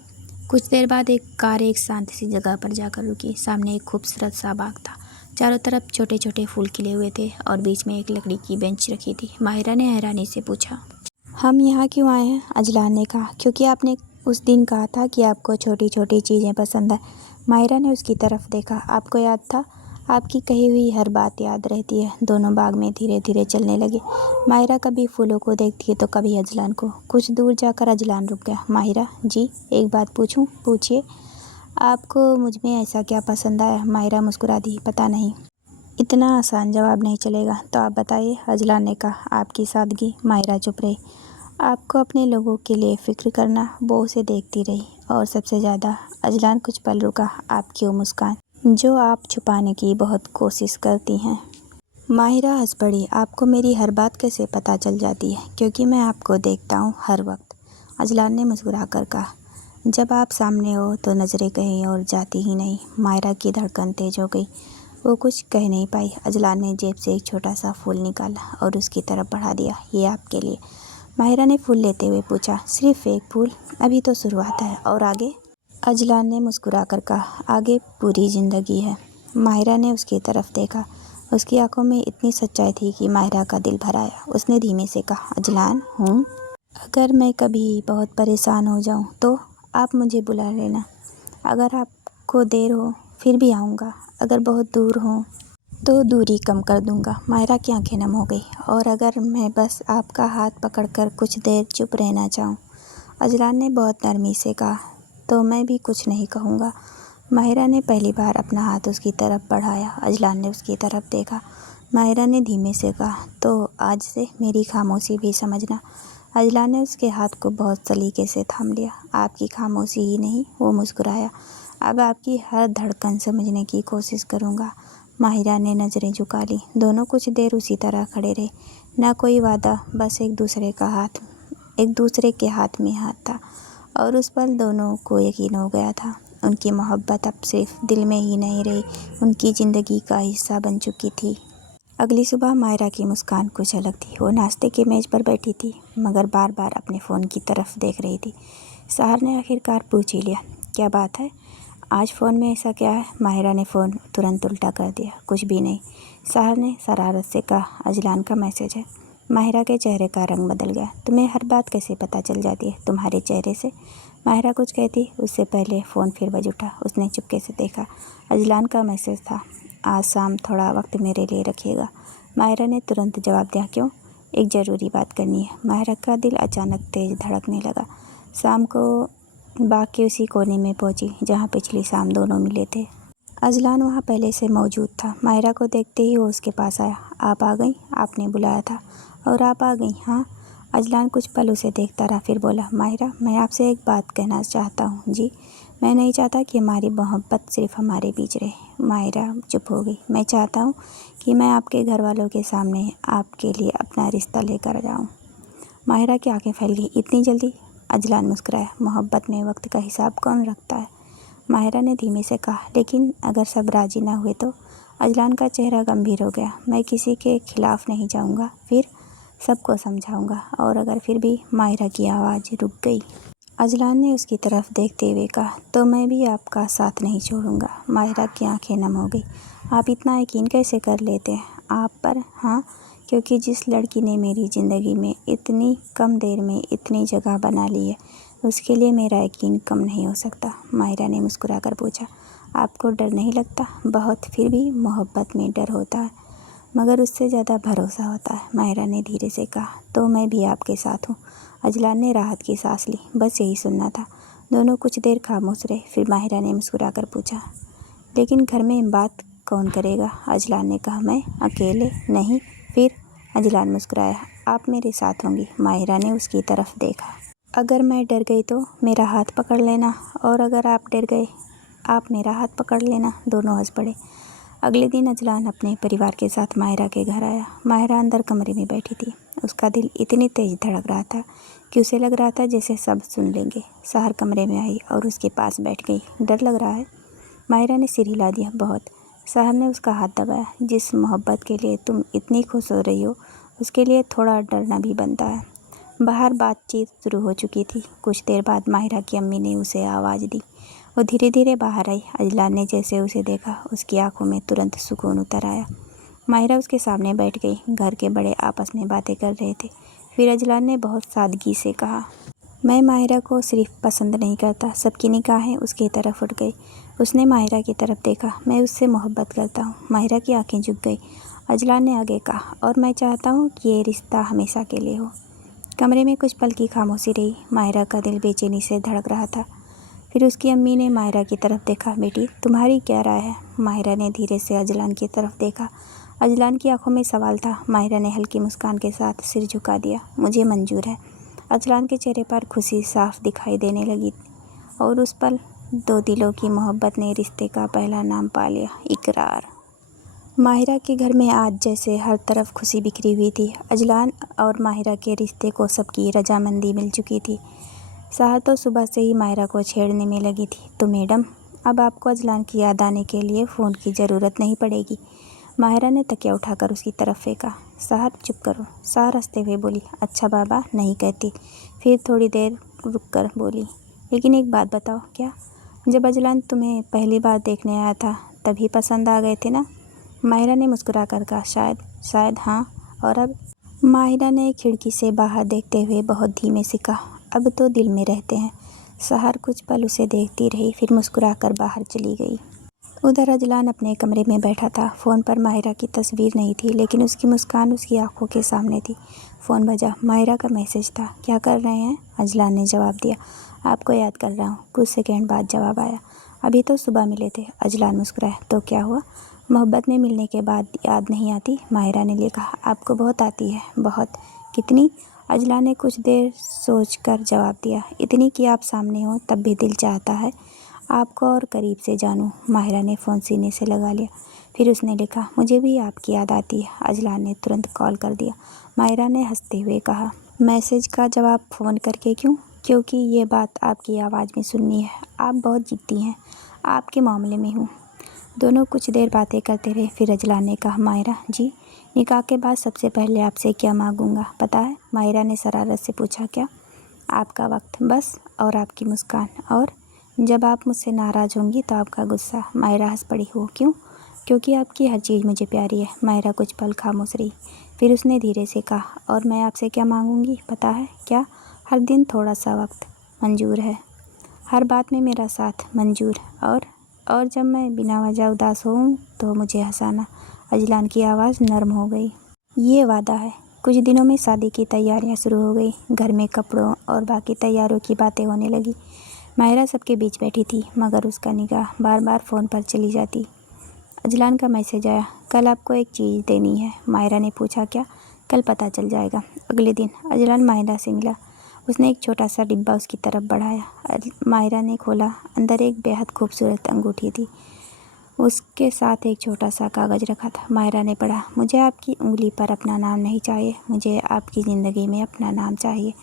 कुछ देर बाद एक कार एक शांत सी जगह पर जाकर रुकी। सामने एक खूबसूरत सा बाग था। चारों तरफ छोटे छोटे फूल खिले हुए थे और बीच में एक लकड़ी की बेंच रखी थी। माहिरा ने हैरानी से पूछा, हम यहाँ क्यों आए हैं? अजलान ने कहा, क्योंकि आपने उस दिन कहा था कि आपको छोटी छोटी चीज़ें पसंद है। माहिरा ने उसकी तरफ देखा, आपको याद था? आपकी कही हुई हर बात याद रहती है। दोनों बाग में धीरे धीरे चलने लगे। माहिरा कभी फूलों को देखती है तो कभी अजलान को। कुछ दूर जाकर अजलान रुक गया। माहिरा जी, एक बात पूछूं? पूछिए। आपको मुझ में ऐसा क्या पसंद आया? माहिरा मुस्कुरा दी, पता नहीं। इतना आसान जवाब नहीं चलेगा, तो आप बताइए। अजलान ने कहा, आपकी सादगी। माहिरा चुप रही। आपको अपने लोगों के लिए फ़िक्र करना। वो उसे देखती रही, और सबसे ज़्यादा अजलान कुछ पल रुका, आपकी वो मुस्कान जो आप छुपाने की बहुत कोशिश करती हैं। माहिरा हंस पड़ी, आपको मेरी हर बात कैसे पता चल जाती है? क्योंकि मैं आपको देखता हूँ हर वक्त। अजलान ने मुस्कुरा कर कहा, जब आप सामने हो तो नज़रें कहीं और जाती ही नहीं। माहिरा की धड़कन तेज हो गई। वो कुछ कह नहीं पाई। अजलान ने जेब से एक छोटा सा फूल निकाला और उसकी तरफ बढ़ा दिया, ये आपके लिए। माहिरा ने फूल लेते हुए पूछा, सिर्फ एक फूल? अभी तो शुरुआत है, और आगे? अजलान ने मुस्कुरा कर कहा, आगे पूरी ज़िंदगी है। माहिरा ने उसकी तरफ देखा। उसकी आंखों में इतनी सच्चाई थी कि माहिरा का दिल भर आया। उसने धीमे से कहा, अजलान, अगर मैं कभी बहुत परेशान हो जाऊं तो आप मुझे बुला लेना। अगर आपको देर हो फिर भी आऊँगा। अगर बहुत दूर हो तो दूरी कम कर दूँगा। माहिरा की आंखें नम हो गई। और अगर मैं बस आपका हाथ पकड़कर कुछ देर चुप रहना चाहूँ? अजलान ने बहुत नरमी से कहा। तो मैं भी कुछ नहीं कहूँगा। माहिरा ने पहली बार अपना हाथ उसकी तरफ बढ़ाया। अजलान ने उसकी तरफ देखा। माहिरा ने धीमे से कहा, तो आज से मेरी खामोशी भी समझना। अजलान ने उसके हाथ को बहुत सलीके से थाम लिया। आपकी खामोशी ही नहीं, वो मुस्कुराया। अब आपकी हर धड़कन समझने की कोशिश करूँगा। माहिरा ने नज़रें झुका ली। दोनों कुछ देर उसी तरह खड़े रहे। ना कोई वादा, बस एक दूसरे के हाथ में हाथ था। और उस पल दोनों को यकीन हो गया था, उनकी मोहब्बत अब सिर्फ दिल में ही नहीं रही, उनकी ज़िंदगी का हिस्सा बन चुकी थी। अगली सुबह मायरा की मुस्कान कुछ अलग थी। वो नाश्ते की मेज़ पर बैठी थी, मगर बार बार अपने फ़ोन की तरफ देख रही थी। सहर ने आखिरकार पूछ ही लिया, क्या बात है? आज फ़ोन में ऐसा क्या है? माहिरा ने फ़ोन तुरंत उल्टा कर दिया। कुछ भी नहीं, सहर ने शरारत से कहा। अजलान का मैसेज है। माहिरा के चेहरे का रंग बदल गया। तुम्हें हर बात कैसे पता चल जाती है? तुम्हारे चेहरे से। माहिरा कुछ कहती, उससे पहले फ़ोन फिर बज उठा। उसने चुपके से देखा। अजलान का मैसेज था, आज शाम थोड़ा वक्त मेरे लिए रखिएगा। माहिरा ने तुरंत जवाब दिया, क्यों? एक ज़रूरी बात करनी है। माहिरा का दिल अचानक तेज़ धड़कने लगा। शाम को बाग के उसी कोने में पहुंची जहां पिछली शाम दोनों मिले थे। अजलान वहां पहले से मौजूद था। माहिरा को देखते ही वो उसके पास आया। आप आ गई? आपने बुलाया था और आप आ गई? हाँ। अजलान कुछ पल उसे देखता रहा, फिर बोला, माहिरा, मैं आपसे एक बात कहना चाहता हूँ। जी? मैं नहीं चाहता कि हमारी मोहब्बत सिर्फ हमारे बीच रहे। माहिरा चुप हो गई। मैं चाहता हूँ कि मैं आपके घर वालों के सामने आपके लिए अपना रिश्ता लेकर जाऊँ। माहिरा की आंखें फैल गई। इतनी जल्दी? अजलान मुस्कुराया। मोहब्बत में वक्त का हिसाब कौन रखता है? माहिरा ने धीमे से कहा, लेकिन अगर सब राजी ना हुए तो? अजलान का चेहरा गंभीर हो गया। मैं किसी के खिलाफ नहीं जाऊंगा, फिर सबको समझाऊंगा। और अगर फिर भी? माहिरा की आवाज़ रुक गई। अजलान ने उसकी तरफ देखते हुए कहा, तो मैं भी आपका साथ नहीं छोड़ूंगा। माहिरा की आंखें नम हो गई। आप इतना यकीन कैसे कर लेते हैं आप पर? हाँ, क्योंकि जिस लड़की ने मेरी ज़िंदगी में इतनी कम देर में इतनी जगह बना ली है, उसके लिए मेरा यकीन कम नहीं हो सकता। माहिरा ने मुस्कुराकर पूछा, आपको डर नहीं लगता? बहुत। फिर भी मोहब्बत में डर होता है, मगर उससे ज़्यादा भरोसा होता है। माहिरा ने धीरे से कहा, तो मैं भी आपके साथ हूँ। अजलान ने राहत की सांस ली। बस यही सुनना था। दोनों कुछ देर खामोश रहे। फिर माहिरा ने मुस्कुराकर पूछा, लेकिन घर में बात कौन करेगा? अजलान ने कहा, मैं अकेले? नहीं। फिर? अजलान मुस्कुराया, आप मेरे साथ होंगी। माहिरा ने उसकी तरफ देखा। अगर मैं डर गई तो मेरा हाथ पकड़ लेना, और अगर आप डर गए, आप मेरा हाथ पकड़ लेना। दोनों हंस पड़े। अगले दिन अजलान अपने परिवार के साथ माहिरा के घर आया। माहिरा अंदर कमरे में बैठी थी। उसका दिल इतनी तेज धड़क रहा था कि उसे लग रहा था जैसे सब सुन लेंगे। सहर कमरे में आई और उसके पास बैठ गई। डर लग रहा है? माहिरा ने सिर हिला दिया। बहुत। सहर ने उसका हाथ दबाया। जिस मोहब्बत के लिए तुम इतनी खुश हो रही हो, उसके लिए थोड़ा डरना भी बनता है। बाहर बातचीत शुरू हो चुकी थी। कुछ देर बाद माहिरा की अम्मी ने उसे आवाज़ दी। वो धीरे धीरे बाहर आई। अजलान ने जैसे उसे देखा, उसकी आंखों में तुरंत सुकून उतर आया। माहिरा उसके सामने बैठ गई। घर के बड़े आपस में बातें कर रहे थे। फिर अजलान ने बहुत सादगी से कहा, मैं माहिरा को सिर्फ पसंद नहीं करता। सबकी निगाहें उसकी तरफ उठ गई। उसने माहिरा की तरफ देखा। मैं उससे मोहब्बत करता हूँ। माहिरा की आंखें झुक गई। अजलान ने आगे कहा, और मैं चाहता हूँ कि ये रिश्ता हमेशा के लिए हो। कमरे में कुछ पल की खामोशी रही। माहिरा का दिल बेचैनी से धड़क रहा था। फिर उसकी अम्मी ने माहिरा की तरफ देखा। बेटी, तुम्हारी क्या राय है? माहिरा ने धीरे से अजलान की तरफ देखा। अजलान की आंखों में सवाल था। माहिरा ने हल्की मुस्कान के साथ सिर झुका दिया। मुझे मंजूर है। अजलान के चेहरे पर खुशी साफ दिखाई देने लगी, और उस पल दो दिलों की मोहब्बत ने रिश्ते का पहला नाम पा लिया, इकरार। माहिरा के घर में आज जैसे हर तरफ खुशी बिखरी हुई थी। अजलान और माहिरा के रिश्ते को सबकी रजामंदी मिल चुकी थी। सहर तो सुबह से ही माहिरा को छेड़ने में लगी थी। तो मैडम, अब आपको अजलान की याद आने के लिए फ़ोन की ज़रूरत नहीं पड़ेगी। माहिरा ने तकिया उठाकर उसकी तरफ फेंका। सहर, चुप करो। सहर हंसते हुए बोली, अच्छा बाबा, नहीं कहती। फिर थोड़ी देर रुककर बोली, लेकिन एक बात बताओ। क्या? जब अजलान तुम्हें पहली बार देखने आया था तभी पसंद आ गए थे ना? माहिरा ने मुस्कुराकर कहा, शायद हाँ। और अब? माहिरा ने खिड़की से बाहर देखते हुए बहुत धीमे से कहा, अब तो दिल में रहते हैं। सहर कुछ पल उसे देखती रही, फिर मुस्कुराकर बाहर चली गई। उधर अजलान अपने कमरे में बैठा था। फ़ोन पर माहिरा की तस्वीर नहीं थी, लेकिन उसकी मुस्कान उसकी आंखों के सामने थी। फ़ोन बजा। माहिरा का मैसेज था। क्या कर रहे हैं? अजलान ने जवाब दिया। आपको याद कर रहा हूँ। कुछ सेकंड बाद जवाब आया। अभी तो सुबह मिले थे। अजलान मुस्कुराया। तो क्या हुआ? मोहब्बत में मिलने के बाद याद नहीं आती? माहिरा ने लिखा। आपको बहुत आती है। बहुत। कितनी? अजलान ने कुछ देर सोच कर जवाब दिया। इतनी कि आप सामने हो तब भी दिल चाहता है आपको और करीब से जानूं। माहिरा ने फ़ोन सीने से लगा लिया। फिर उसने लिखा, मुझे भी आपकी याद आती है। अजलान ने तुरंत कॉल कर दिया। माहिरा ने हंसते हुए कहा, मैसेज का जवाब फ़ोन करके क्यों? क्योंकि ये बात आपकी आवाज़ में सुननी है। आप बहुत जिद्दी हैं। आपके मामले में हूँ। दोनों कुछ देर बातें करते रहे। फिर अजलान ने कहा, माहिरा जी, निकाह के बाद सबसे पहले आपसे क्या मांगूंगा पता है? माहिरा ने शरारत से पूछा। क्या? आपका वक्त बस, और आपकी मुस्कान, और जब आप मुझसे नाराज़ होंगी तो आपका गुस्सा। माहिरा हंस पड़ी। हो क्यों? क्योंकि आपकी हर चीज़ मुझे प्यारी है। माहिरा कुछ पल खामोश रही। फिर उसने धीरे से कहा, और मैं आपसे क्या मांगूंगी पता है? क्या? हर दिन थोड़ा सा वक्त मंजूर है। हर बात में मेरा साथ मंजूर। और जब मैं बिना वजह उदास होऊं तो मुझे हंसाना। अजलान की आवाज़ नर्म हो गई। ये वादा है। कुछ दिनों में शादी की तैयारियां शुरू हो गई। घर में कपड़ों और बाकी तैयारियों की बातें होने लगी। माहिरा सबके बीच बैठी थी, मगर उसका निगाह बार बार फ़ोन पर चली जाती। अजलान का मैसेज आया। कल आपको एक चीज़ देनी है। माहिरा ने पूछा। क्या? कल पता चल जाएगा। अगले दिन अजलान माहिरा से मिला। उसने एक छोटा सा डिब्बा उसकी तरफ बढ़ाया। माहिरा ने खोला। अंदर एक बेहद खूबसूरत अंगूठी थी। उसके साथ एक छोटा सा कागज़ रखा था। माहिरा ने पढ़ा, मुझे आपकी उंगली पर अपना नाम नहीं चाहिए, मुझे आपकी ज़िंदगी में अपना नाम चाहिए।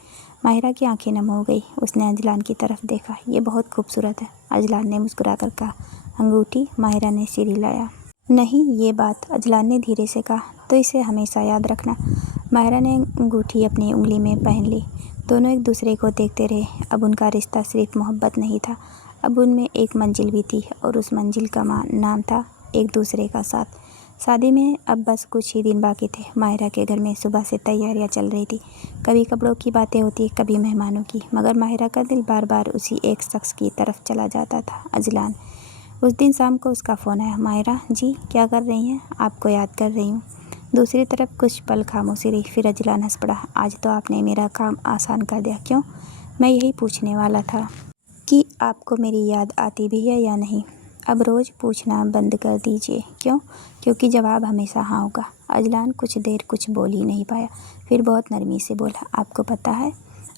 माहिरा की आंखें नम हो गई। उसने अजलान की तरफ देखा। ये बहुत खूबसूरत है। अजलान ने मुस्कुरा कर कहा। अंगूठी? माहिरा ने सिर हिलाया। नहीं, ये बात। अजलान ने धीरे से कहा। तो इसे हमेशा याद रखना। माहिरा ने अंगूठी अपनी उंगली में पहन ली। दोनों एक दूसरे को देखते रहे। अब उनका रिश्ता सिर्फ मोहब्बत नहीं था, अब उनमें एक मंजिल भी थी, और उस मंजिल का नाम था एक दूसरे का साथ। शादी में अब बस कुछ ही दिन बाकी थे। माहिरा के घर में सुबह से तैयारियां चल रही थी। कभी कपड़ों की बातें होती, कभी मेहमानों की, मगर माहिरा का दिल बार बार उसी एक शख्स की तरफ चला जाता था, अजलान। उस दिन शाम को उसका फ़ोन आया। माहिरा जी, क्या कर रही हैं? आपको याद कर रही हूँ। दूसरी तरफ कुछ पल खामोशी रही। फिर अजलान हंस पड़ा। आज तो आपने मेरा काम आसान कर दिया। क्यों? मैं यही पूछने वाला था कि आपको मेरी याद आती भी है या नहीं। अब रोज़ पूछना बंद कर दीजिए। क्यों? क्योंकि जवाब हमेशा हाँ होगा। अजलान कुछ देर कुछ बोल ही नहीं पाया। फिर बहुत नरमी से बोला, आपको पता है,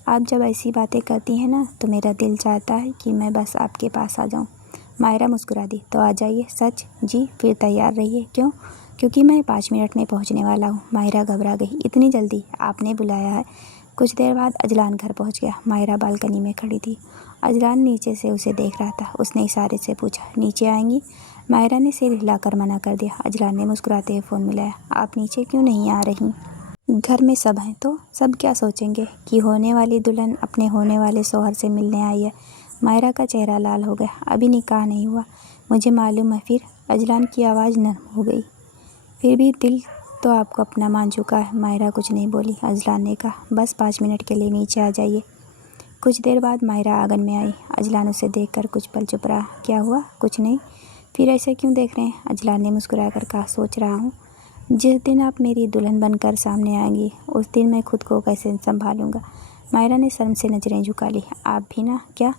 आप जब ऐसी बातें करती हैं ना, तो मेरा दिल चाहता है कि मैं बस आपके पास आ जाऊं। माहिरा मुस्कुरा दी। तो आ जाइए। सच? जी। फिर तैयार रहिए। क्यों? क्योंकि मैं 5 मिनट में पहुंचने वाला हूं। माहिरा घबरा गई। इतनी जल्दी? आपने बुलाया है? कुछ देर बाद अजलान घर पहुंच गया। माहिरा बालकनी में खड़ी थी। अजलान नीचे से उसे देख रहा था। उसने इशारे से पूछा, नीचे आएंगी? माहिरा ने सिर हिलाकर मना कर दिया। अजलान ने मुस्कुराते हुए फ़ोन मिलाया। आप नीचे क्यों नहीं आ रही? घर में सब हैं तो सब क्या सोचेंगे कि होने वाली दुल्हन अपने होने वाले शौहर से मिलने आई है। माहिरा का चेहरा लाल हो गया। अभी निकाह नहीं हुआ, मुझे मालूम है। फिर? अजलान की आवाज़ नरम हो गई। फिर भी दिल तो आपको अपना मान चुका है। माहिरा कुछ नहीं बोली। अजलान ने कहा, बस 5 मिनट के लिए नीचे आ जाइए। कुछ देर बाद माहिरा आंगन में आई। अजलान उसे देखकर कुछ पल चुप रहा। क्या हुआ? कुछ नहीं। फिर ऐसे क्यों देख रहे हैं? अजलान ने मुस्कुरा कर कहा, सोच रहा हूँ, जिस दिन आप मेरी दुल्हन बनकर सामने आएंगी, उस दिन मैं खुद को कैसे संभालूंगा। माहिरा ने शर्म से नज़रें झुका ली। आप भी ना? क्या?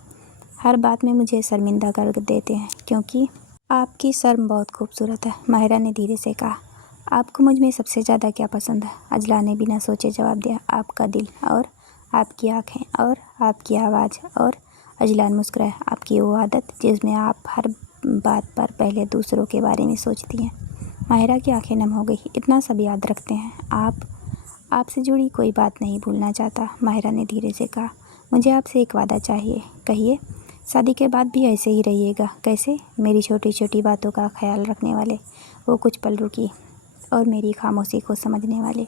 हर बात में मुझे शर्मिंदा कर देते हैं, क्योंकि आपकी शर्म बहुत खूबसूरत है। माहिरा ने धीरे से कहा, आपको मुझ में सबसे ज़्यादा क्या पसंद है? अजलान ने बिना सोचे जवाब दिया, आपका दिल, और आपकी आँखें, और आपकी आवाज़, और अजलान मुस्कुराया, आपकी वो आदत जिसमें आप हर बात पर पहले दूसरों के बारे में सोचती हैं। माहिरा की आंखें नम हो गई। इतना सब याद रखते हैं आप? आपसे जुड़ी कोई बात नहीं भूलना चाहता। माहिरा ने धीरे से कहा, मुझे आपसे एक वादा चाहिए। कहिए। शादी के बाद भी ऐसे ही रहिएगा? कैसे? मेरी छोटी छोटी बातों का ख्याल रखने वाले। वो कुछ पल रुकी, और मेरी खामोशी को समझने वाले।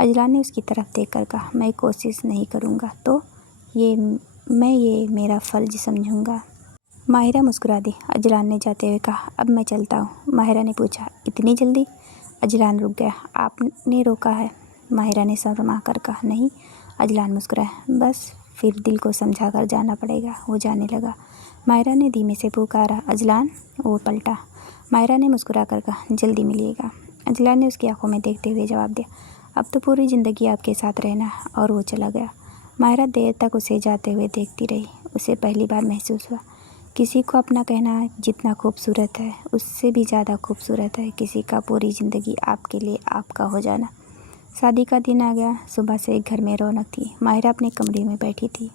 अजलान ने उसकी तरफ देखकर कहा, मैं कोशिश नहीं करूँगा तो ये मेरा फ़र्ज समझूँगा। माहिरा मुस्कुरा दी। अजलान ने जाते हुए कहा, अब मैं चलता हूँ। माहिरा ने पूछा, इतनी जल्दी? अजलान रुक गया। आपने रोका है? माहिरा ने शर्मा कर कहा, नहीं। अजलान मुस्कुराया, बस फिर दिल को समझा कर जाना पड़ेगा। वो जाने लगा। माहिरा ने धीमे से पुकारा, अजलान। वो पलटा। माहिरा ने मुस्कुरा कर कहा, जल्दी मिलिएगा। अजलान ने उसकी आंखों में देखते हुए जवाब दिया, अब तो पूरी ज़िंदगी आपके साथ रहना है। और वो चला गया। माहिरा देर तक उसे जाते हुए देखती रही। उसे पहली बार महसूस हुआ, किसी को अपना कहना जितना खूबसूरत है उससे भी ज़्यादा खूबसूरत है किसी का पूरी ज़िंदगी आपके लिए आपका हो जाना। शादी का दिन आ गया। सुबह से घर में रौनक थी। माहिरा अपने कमरे में बैठी थी।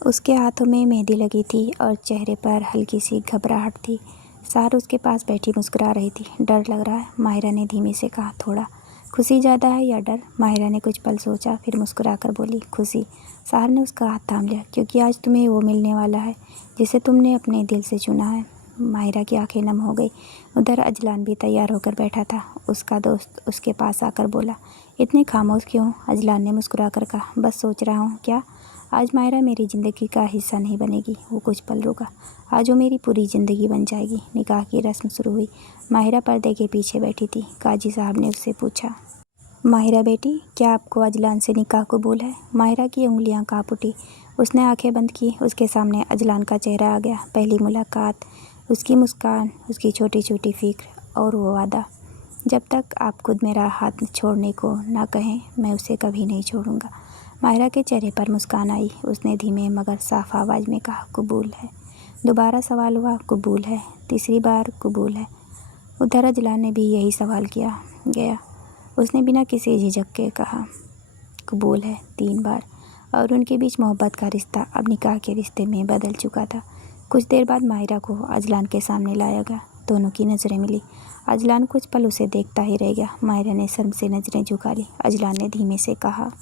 उसके हाथों में मेहंदी लगी थी और चेहरे पर हल्की सी घबराहट थी। सार उसके पास बैठी मुस्कुरा रही थी। डर लग रहा है? माहिरा ने धीमे से कहा। थोड़ा। खुशी ज़्यादा है या डर? माहिरा ने कुछ पल सोचा, फिर मुस्कुरा कर बोली, खुशी। सार ने उसका हाथ थाम लिया, क्योंकि आज तुम्हें वो मिलने वाला है जिसे तुमने अपने दिल से चुना है। माहिरा की आंखें नम हो गई। उधर अजलान भी तैयार होकर बैठा था। उसका दोस्त उसके पास आकर बोला, इतने खामोश क्यों? अजलान ने मुस्कुरा कर कहा, बस सोच रहा हूँ। क्या? आज माहिरा मेरी ज़िंदगी का हिस्सा नहीं बनेगी। वो कुछ पल रुका। आज वो मेरी पूरी ज़िंदगी बन जाएगी। निकाह की रस्म शुरू हुई। माहिरा पर्दे के पीछे बैठी थी। काजी साहब ने उससे पूछा, माहिरा बेटी, क्या आपको अजलान से निकाह कबूल है? माहिरा की उंगलियां कांप उठी। उसने आंखें बंद की। उसके सामने अजलान का चेहरा आ गया। पहली मुलाकात, उसकी मुस्कान, उसकी छोटी छोटी फिक्र और वो वादा, जब तक आप खुद मेरा हाथ छोड़ने को ना कहें मैं उसे कभी नहीं छोड़ूंगा। माहिरा के चेहरे पर मुस्कान आई। उसने धीमे मगर साफ आवाज़ में कहा, कबूल है। दोबारा सवाल हुआ, कबूल है। तीसरी बार, कबूल है। उधर अजलान ने भी यही सवाल किया गया। उसने बिना किसी झिझक के कहा, कबूल है, 3 बार। और उनके बीच मोहब्बत का रिश्ता अब निकाह के रिश्ते में बदल चुका था। कुछ देर बाद माहिरा को अजलान के सामने लाया गया। दोनों की नज़रें मिली। अजलान कुछ पल उसे देखता ही रह गया। माहिरा ने शर्म से नज़रें झुका ली। अजलान ने धीमे से कहा,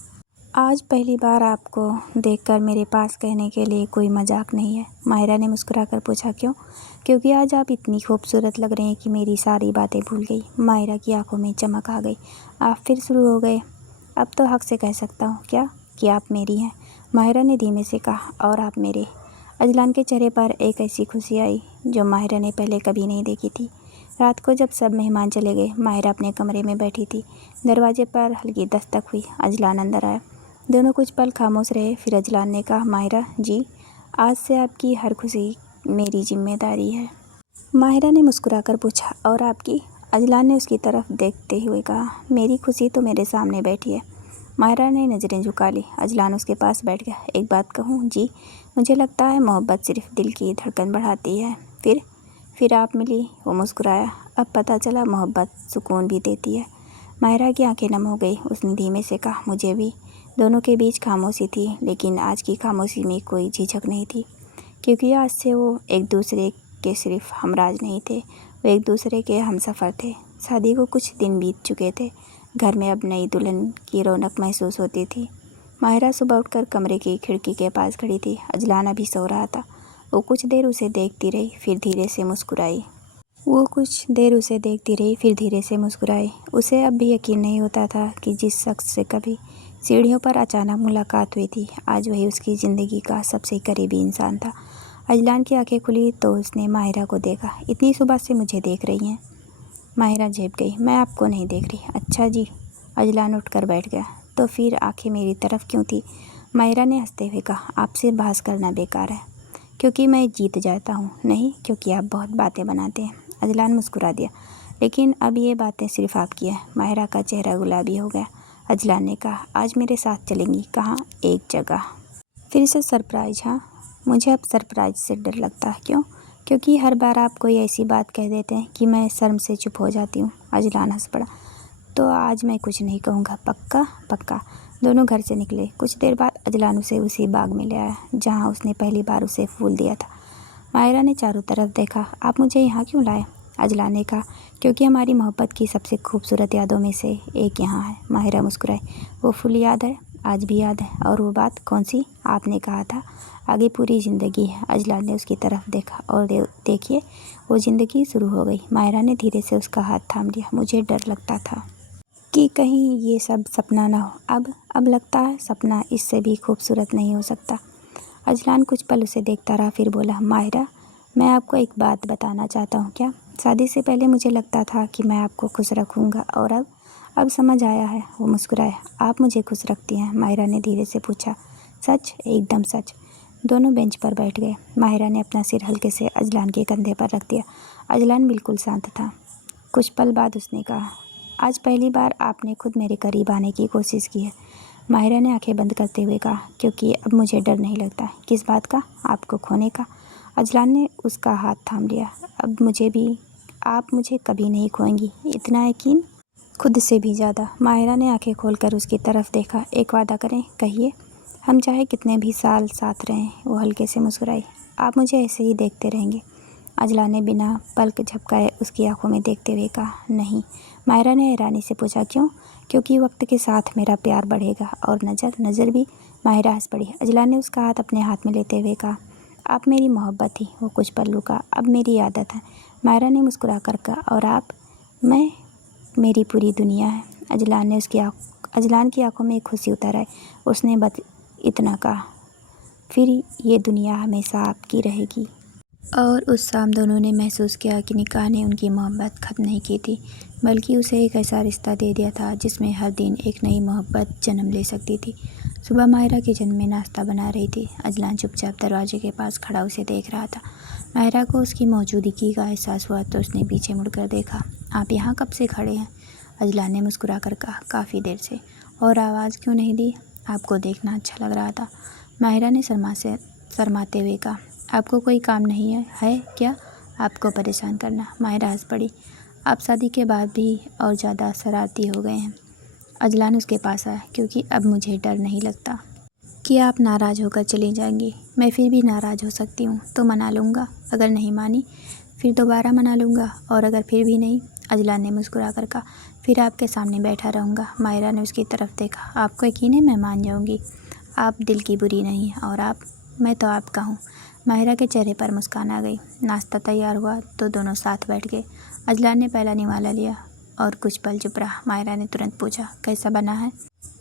आज पहली बार आपको देखकर मेरे पास कहने के लिए कोई मजाक नहीं है। माहिरा ने मुस्कुराकर पूछा, क्यों? क्योंकि आज आप इतनी खूबसूरत लग रही हैं कि मेरी सारी बातें भूल गई। माहिरा की आंखों में चमक आ गई। आप फिर शुरू हो गए? अब तो हक से कह सकता हूँ क्या कि आप मेरी हैं? माहिरा ने धीमे से कहा, और आप मेरे। अजलान के चेहरे पर एक ऐसी खुशी आई जो माहिरा ने पहले कभी नहीं देखी थी। रात को जब सब मेहमान चले गए, माहिरा अपने कमरे में बैठी थी। दरवाजे पर हल्की दस्तक हुई। अजलान अंदर आया। दोनों कुछ पल खामोश रहे। फिर अजलान ने कहा, माहिरा जी, आज से आपकी हर खुशी मेरी जिम्मेदारी है। माहिरा ने मुस्कुराकर पूछा, और आपकी? अजलान ने उसकी तरफ देखते हुए कहा, मेरी खुशी तो मेरे सामने बैठी है। माहिरा ने नज़रें झुका ली। अजलान उसके पास बैठ गया। एक बात कहूँ जी, मुझे लगता है मोहब्बत सिर्फ दिल की धड़कन बढ़ाती है। फिर आप मिली। वो मुस्कुराया। अब पता चला मोहब्बत सुकून भी देती है। माहिरा की आंखें नम हो गई। उसने धीमे से कहा, मुझे भी। दोनों के बीच खामोशी थी, लेकिन आज की खामोशी में कोई झिझक नहीं थी, क्योंकि आज से वो एक दूसरे के सिर्फ हमराज नहीं थे, वो एक दूसरे के हमसफ़र थे। शादी को कुछ दिन बीत चुके थे। घर में अब नई दुल्हन की रौनक महसूस होती थी। माहिरा सुबह उठकर कमरे की खिड़की के पास खड़ी थी। अजलान अभी सो रहा था। वो कुछ देर उसे देखती रही, फिर धीरे से मुस्कुराई। उसे अब भी यकीन नहीं होता था कि जिस शख्स से कभी सीढ़ियों पर अचानक मुलाकात हुई थी, आज वही उसकी ज़िंदगी का सबसे करीबी इंसान था। अजलान की आंखें खुली तो उसने माहिरा को देखा। इतनी सुबह से मुझे देख रही हैं? माहिरा झेप गई। मैं आपको नहीं देख रही। अच्छा जी। अजलान उठकर बैठ गया। तो फिर आंखें मेरी तरफ क्यों थी? माहिरा ने हंसते हुए कहा, आपसे बहस करना बेकार है, क्योंकि मैं जीत जाता हूँ, नहीं क्योंकि आप बहुत बातें बनाते हैं। अजलान मुस्कुरा दिया, लेकिन अब ये बातें सिर्फ आपकी हैं। माहिरा का चेहरा गुलाबी हो गया। अजलान ने कहा, आज मेरे साथ चलेंगी? कहाँ? एक जगह। फिर से सरप्राइज? हाँ, मुझे अब सरप्राइज से डर लगता है। क्यों? क्योंकि हर बार आप कोई ऐसी बात कह देते हैं कि मैं शर्म से चुप हो जाती हूँ। अजलान हंस पड़ा। तो आज मैं कुछ नहीं कहूँगा, पक्का? पक्का। दोनों घर से निकले। कुछ देर बाद अजलान उसे उसी बाग में ले आया जहाँ उसने पहली बार उसे फूल दिया था। माहिरा ने चारों तरफ देखा। आप मुझे यहाँ क्यों लाए? अजलान ने कहा, क्योंकि हमारी मोहब्बत की सबसे खूबसूरत यादों में से एक यहाँ है। माहिरा मुस्कुराई। वो फूल याद है? आज भी याद है। और वो बात कौन सी? आपने कहा था आगे पूरी ज़िंदगी है। अजलान ने उसकी तरफ देखा, और देखिए, वो ज़िंदगी शुरू हो गई। माहिरा ने धीरे से उसका हाथ थाम लिया। मुझे डर लगता था कि कहीं ये सब सपना ना हो। अब लगता है सपना इससे भी खूबसूरत नहीं हो सकता। अजलान कुछ पल उसे देखता रहा, फिर बोला, माहिरा, मैं आपको एक बात बताना चाहता हूँ। क्या? शादी से पहले मुझे लगता था कि मैं आपको खुश रखूँगा, और अब समझ आया है। वो मुस्कुराए। आप मुझे खुश रखती हैं? माहिरा ने धीरे से पूछा। सच? एकदम सच। दोनों बेंच पर बैठ गए। माहिरा ने अपना सिर हल्के से अजलान के कंधे पर रख दिया। अजलान बिल्कुल शांत था। कुछ पल बाद उसने कहा, आज पहली बार आपने खुद मेरे करीब आने की कोशिश की है। माहिरा ने आंखें बंद करते हुए कहा, क्योंकि अब मुझे डर नहीं लगता। किस बात का? आपको खोने का। अजलान ने उसका हाथ थाम लिया। अब मुझे भी, आप मुझे कभी नहीं खोएंगी, इतना यकीन? खुद से भी ज़्यादा। माहिरा ने आंखें खोलकर उसकी तरफ देखा। एक वादा करें, कहिए। हम चाहे कितने भी साल साथ रहें। वो हल्के से मुस्कुराई। आप मुझे ऐसे ही देखते रहेंगे? अजलान ने बिना पलक झपकाए उसकी आंखों में देखते हुए कहा, नहीं। माहिरा ने हैरानी से पूछा, क्यों? क्योंकि वक्त के साथ मेरा प्यार बढ़ेगा और नज़र भी। माहिरा हंस पड़ी। अजलान ने उसका हाथ अपने हाथ में लेते हुए कहा, आप मेरी मोहब्बत थी। वो कुछ पल रुका। अब मेरी आदत है। माहिरा ने मुस्कुरा कर कहा, और आप? मैं, मेरी पूरी दुनिया है। अजलान की आंखों में एक खुशी उतर आई। उसने बस इतना कहा, फिर ये दुनिया हमेशा आपकी रहेगी। और उस शाम दोनों ने महसूस किया कि निकाह ने उनकी मोहब्बत ख़त्म नहीं की थी, बल्कि उसे एक ऐसा रिश्ता दे दिया था जिसमें हर दिन एक नई मोहब्बत जन्म ले सकती थी। सुबह माहिरा किचन में नाश्ता बना रही थी। अजलान चुपचाप दरवाजे के पास खड़ा उसे देख रहा था। माहिरा को उसकी मौजूदगी का एहसास हुआ तो उसने पीछे मुड़कर देखा। आप यहाँ कब से खड़े हैं? अजलान ने मुस्कुरा कर कहा, काफ़ी देर से। और आवाज़ क्यों नहीं दी? आपको देखना अच्छा लग रहा था। माहिरा ने शर्माते हुए कहा, आपको कोई काम नहीं है क्या आपको परेशान करना? माहिरा हंस पड़ी। आप शादी के बाद भी और ज़्यादा शरारती हो गए हैं। अजलान उसके पास आया, क्योंकि अब मुझे डर नहीं लगता कि आप नाराज़ होकर चली जाएंगी। मैं फिर भी नाराज़ हो सकती हूँ, तो मना लूँगा। अगर नहीं मानी फिर दोबारा मना लूँगा, और अगर फिर भी नहीं? अजलान ने मुस्कुरा कर कहा, फिर आपके सामने बैठा रहूँगा। माहिरा ने उसकी तरफ देखा। आपको यकीन है मैं मान जाऊँगी? आप दिल की बुरी नहीं हैं, और मैं तो आपका हूँ। माहिरा के चेहरे पर मुस्कान आ गई। नाश्ता तैयार हुआ तो दोनों साथ बैठ गए। अजलान ने पहला निवाला लिया और कुछ पल चुप रहा। माहिरा ने तुरंत पूछा, कैसा बना है?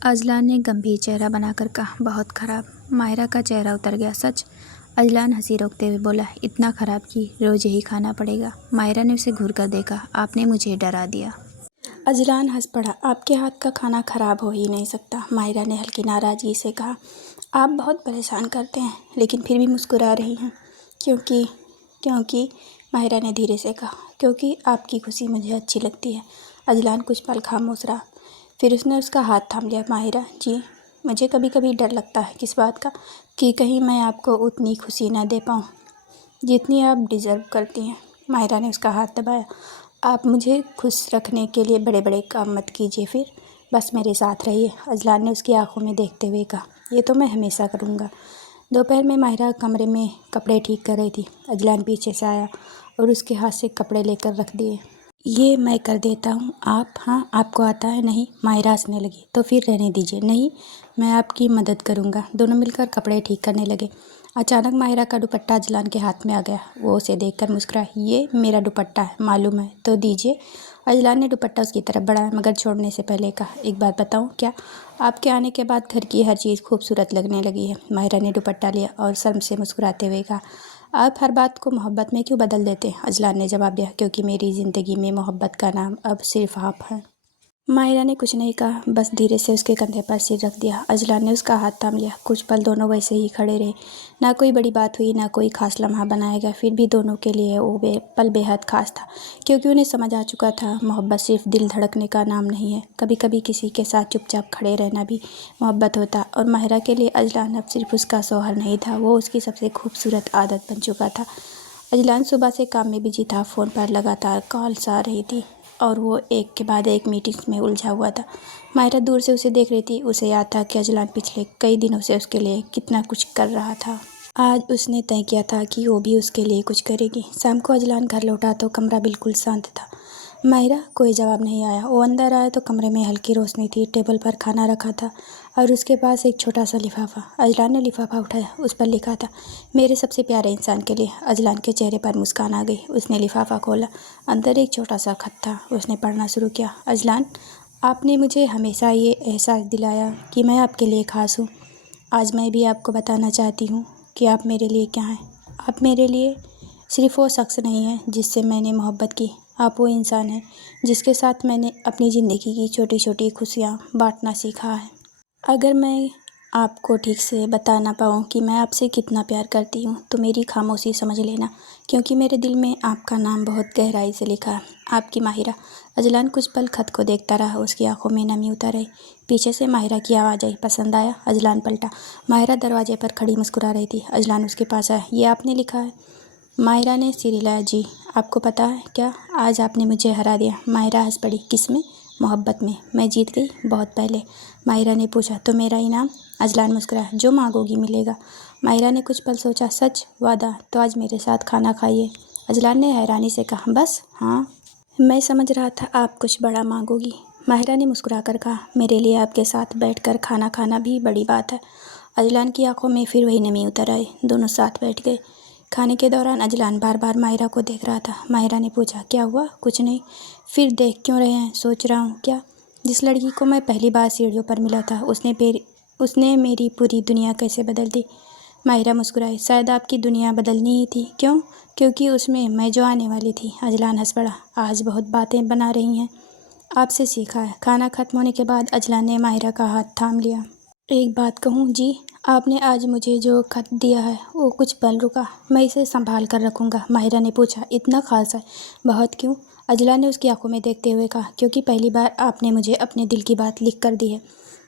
अजलान ने गंभीर चेहरा बनाकर कहा, बहुत ख़राब। माहिरा का चेहरा उतर गया। सच? अजलान हंसी रोकते हुए बोला, इतना ख़राब कि रोज़ यही खाना पड़ेगा। माहिरा ने उसे घूर कर देखा। आपने मुझे डरा दिया। अजलान हंस पड़ा। आपके हाथ का खाना ख़राब हो ही नहीं सकता। माहिरा ने हल्की नाराज़गी से कहा, आप बहुत परेशान करते हैं। लेकिन फिर भी मुस्कुरा रही हैं। क्योंकि माहिरा ने धीरे से कहा, क्योंकि आपकी खुशी मुझे अच्छी लगती है। अजलान कुछ पल खामोश रहा, फिर उसने उसका हाथ थाम लिया। माहिरा जी, मुझे कभी कभी डर लगता है। किस बात का? कि कहीं मैं आपको उतनी खुशी ना दे पाऊँ जितनी आप डिज़र्व करती हैं। माहिरा ने उसका हाथ दबाया। आप मुझे खुश रखने के लिए बड़े बड़े काम मत कीजिए, फिर बस मेरे साथ रहिए। अजलान ने उसकी आंखों में देखते हुए कहा, ये तो मैं हमेशा करूँगा। दोपहर में माहिरा कमरे में कपड़े ठीक कर रही थी। अजलान पीछे से आया और उसके हाथ से कपड़े लेकर रख दिए। ये मैं कर देता हूँ, आप? हाँ, आपको आता है? नहीं। माहिरा हंसने लगी। तो फिर रहने दीजिए। नहीं, मैं आपकी मदद करूँगा। दोनों मिलकर कपड़े ठीक करने लगे। अचानक माहिरा का दुपट्टा अजलान के हाथ में आ गया। वो उसे देखकर मुस्कुराई। ये मेरा दुपट्टा है, मालूम है, तो दीजिए। अजलान ने दुपट्टा उसकी तरफ बढ़ाया, मगर छोड़ने से पहले कहा, एक बात बताऊं क्या? आपके आने के बाद घर की हर चीज़ खूबसूरत लगने लगी है। माहिरा ने दुपट्टा लिया और शर्म से मुस्कुराते हुए कहा, आप हर बात को मोहब्बत में क्यों बदल देते हैं? अजलान ने जवाब दिया, क्योंकि मेरी ज़िंदगी में मोहब्बत का नाम अब सिर्फ आप हैं। माहिरा ने कुछ नहीं कहा, बस धीरे से उसके कंधे पर सिर रख दिया। अजलान ने उसका हाथ थाम लिया। कुछ पल दोनों वैसे ही खड़े रहे। ना कोई बड़ी बात हुई, ना कोई खास लम्हा बनाया गया। फिर भी दोनों के लिए वो पल बेहद खास था, क्योंकि उन्हें समझ आ चुका था, मोहब्बत सिर्फ दिल धड़कने का नाम नहीं है। कभी कभी किसी के साथ चुपचाप खड़े रहना भी मोहब्बत होता। और माहिरा के लिए अजलान अब सिर्फ उसका शौहर नहीं था, वो उसकी सबसे खूबसूरत आदत बन चुका था। अजलान सुबह से काम में बिजी था। फ़ोन पर लगातार कॉल्स आ रही थी और वो एक के बाद एक मीटिंग्स में उलझा हुआ था। माहिरा दूर से उसे देख रही थी। उसे याद था कि अजलान पिछले कई दिनों से उसके लिए कितना कुछ कर रहा था। आज उसने तय किया था कि वो भी उसके लिए कुछ करेगी। शाम को अजलान घर लौटा तो कमरा बिल्कुल शांत था। माहिरा, कोई जवाब नहीं आया। वो अंदर आया तो कमरे में हल्की रोशनी थी। टेबल पर खाना रखा था और उसके पास एक छोटा सा लिफाफा। अजलान ने लिफाफा उठाया। उस पर लिखा था, मेरे सबसे प्यारे इंसान के लिए। अजलान के चेहरे पर मुस्कान आ गई। उसने लिफाफा खोला। अंदर एक छोटा सा खत था। उसने पढ़ना शुरू किया। अजलान, आपने मुझे हमेशा ये एहसास दिलाया कि मैं आपके लिए ख़ास हूँ। आज मैं भी आपको बताना चाहती हूँ कि आप मेरे लिए क्या हैं। आप मेरे लिए सिर्फ़ वो शख्स नहीं है जिससे मैंने मोहब्बत की। आप वो इंसान हैं जिसके साथ मैंने अपनी ज़िंदगी की छोटी छोटी खुशियाँ बांटना सीखा है। अगर मैं आपको ठीक से बता ना पाऊँ कि मैं आपसे कितना प्यार करती हूँ तो मेरी खामोशी समझ लेना, क्योंकि मेरे दिल में आपका नाम बहुत गहराई से लिखा है। आपकी माहिरा। अजलान कुछ पल खत को देखता रहा, उसकी आंखों में नमी उतर आई। पीछे से माहिरा की आवाज़ आई, पसंद आया? अजलान पलटा। माहिरा दरवाजे पर खड़ी मुस्कुरा रही थी। अजलान उसके पास आया। ये आपने लिखा है? माहिरा ने सिर हिलाया। जी। आपको पता है क्या, आज आपने मुझे हरा दिया। माहिरा हंस पड़ी। किस में? मोहब्बत में। मैं जीत गई बहुत पहले। माहिरा ने पूछा। तो मेरा इनाम? अजलान मुस्कुराया। जो मांगोगी मिलेगा। माहिरा ने कुछ पल सोचा। सच? वादा? तो आज मेरे साथ खाना खाइए। अजलान ने हैरानी से कहा। बस? हाँ। मैं समझ रहा था आप कुछ बड़ा मांगोगी। माहिरा ने मुस्कुराकर कहा। मेरे लिए आपके साथ बैठकर खाना खाना भी बड़ी बात है। अजलान की आंखों में फिर वही नमी उतर आई। दोनों साथ बैठ गए। खाने के दौरान अजलान बार बार माहिरा को देख रहा था। माहिरा ने पूछा। क्या हुआ? कुछ नहीं। फिर देख क्यों रहे हैं? सोच रहा हूँ। क्या? जिस लड़की को मैं पहली बार सीढ़ियों पर मिला था, उसने मेरी पूरी दुनिया कैसे बदल दी। माहिरा मुस्कुराई। शायद आपकी दुनिया बदलनी ही थी। क्यों? क्योंकि उसमें मैं जो आने वाली थी। अजलान हंस पड़ा। आज बहुत बातें बना रही हैं। आपसे सीखा है। खाना खत्म होने के बाद अजलान ने माहिरा का हाथ थाम लिया। एक बात कहूँ? जी। आपने आज मुझे जो खत दिया है वो कुछ पल रुका। मैं इसे संभाल कर रखूँगा। माहिरा ने पूछा। इतना खास है? बहुत। क्यों? अजलान ने उसकी आंखों में देखते हुए कहा। क्योंकि पहली बार आपने मुझे अपने दिल की बात लिख कर दी है।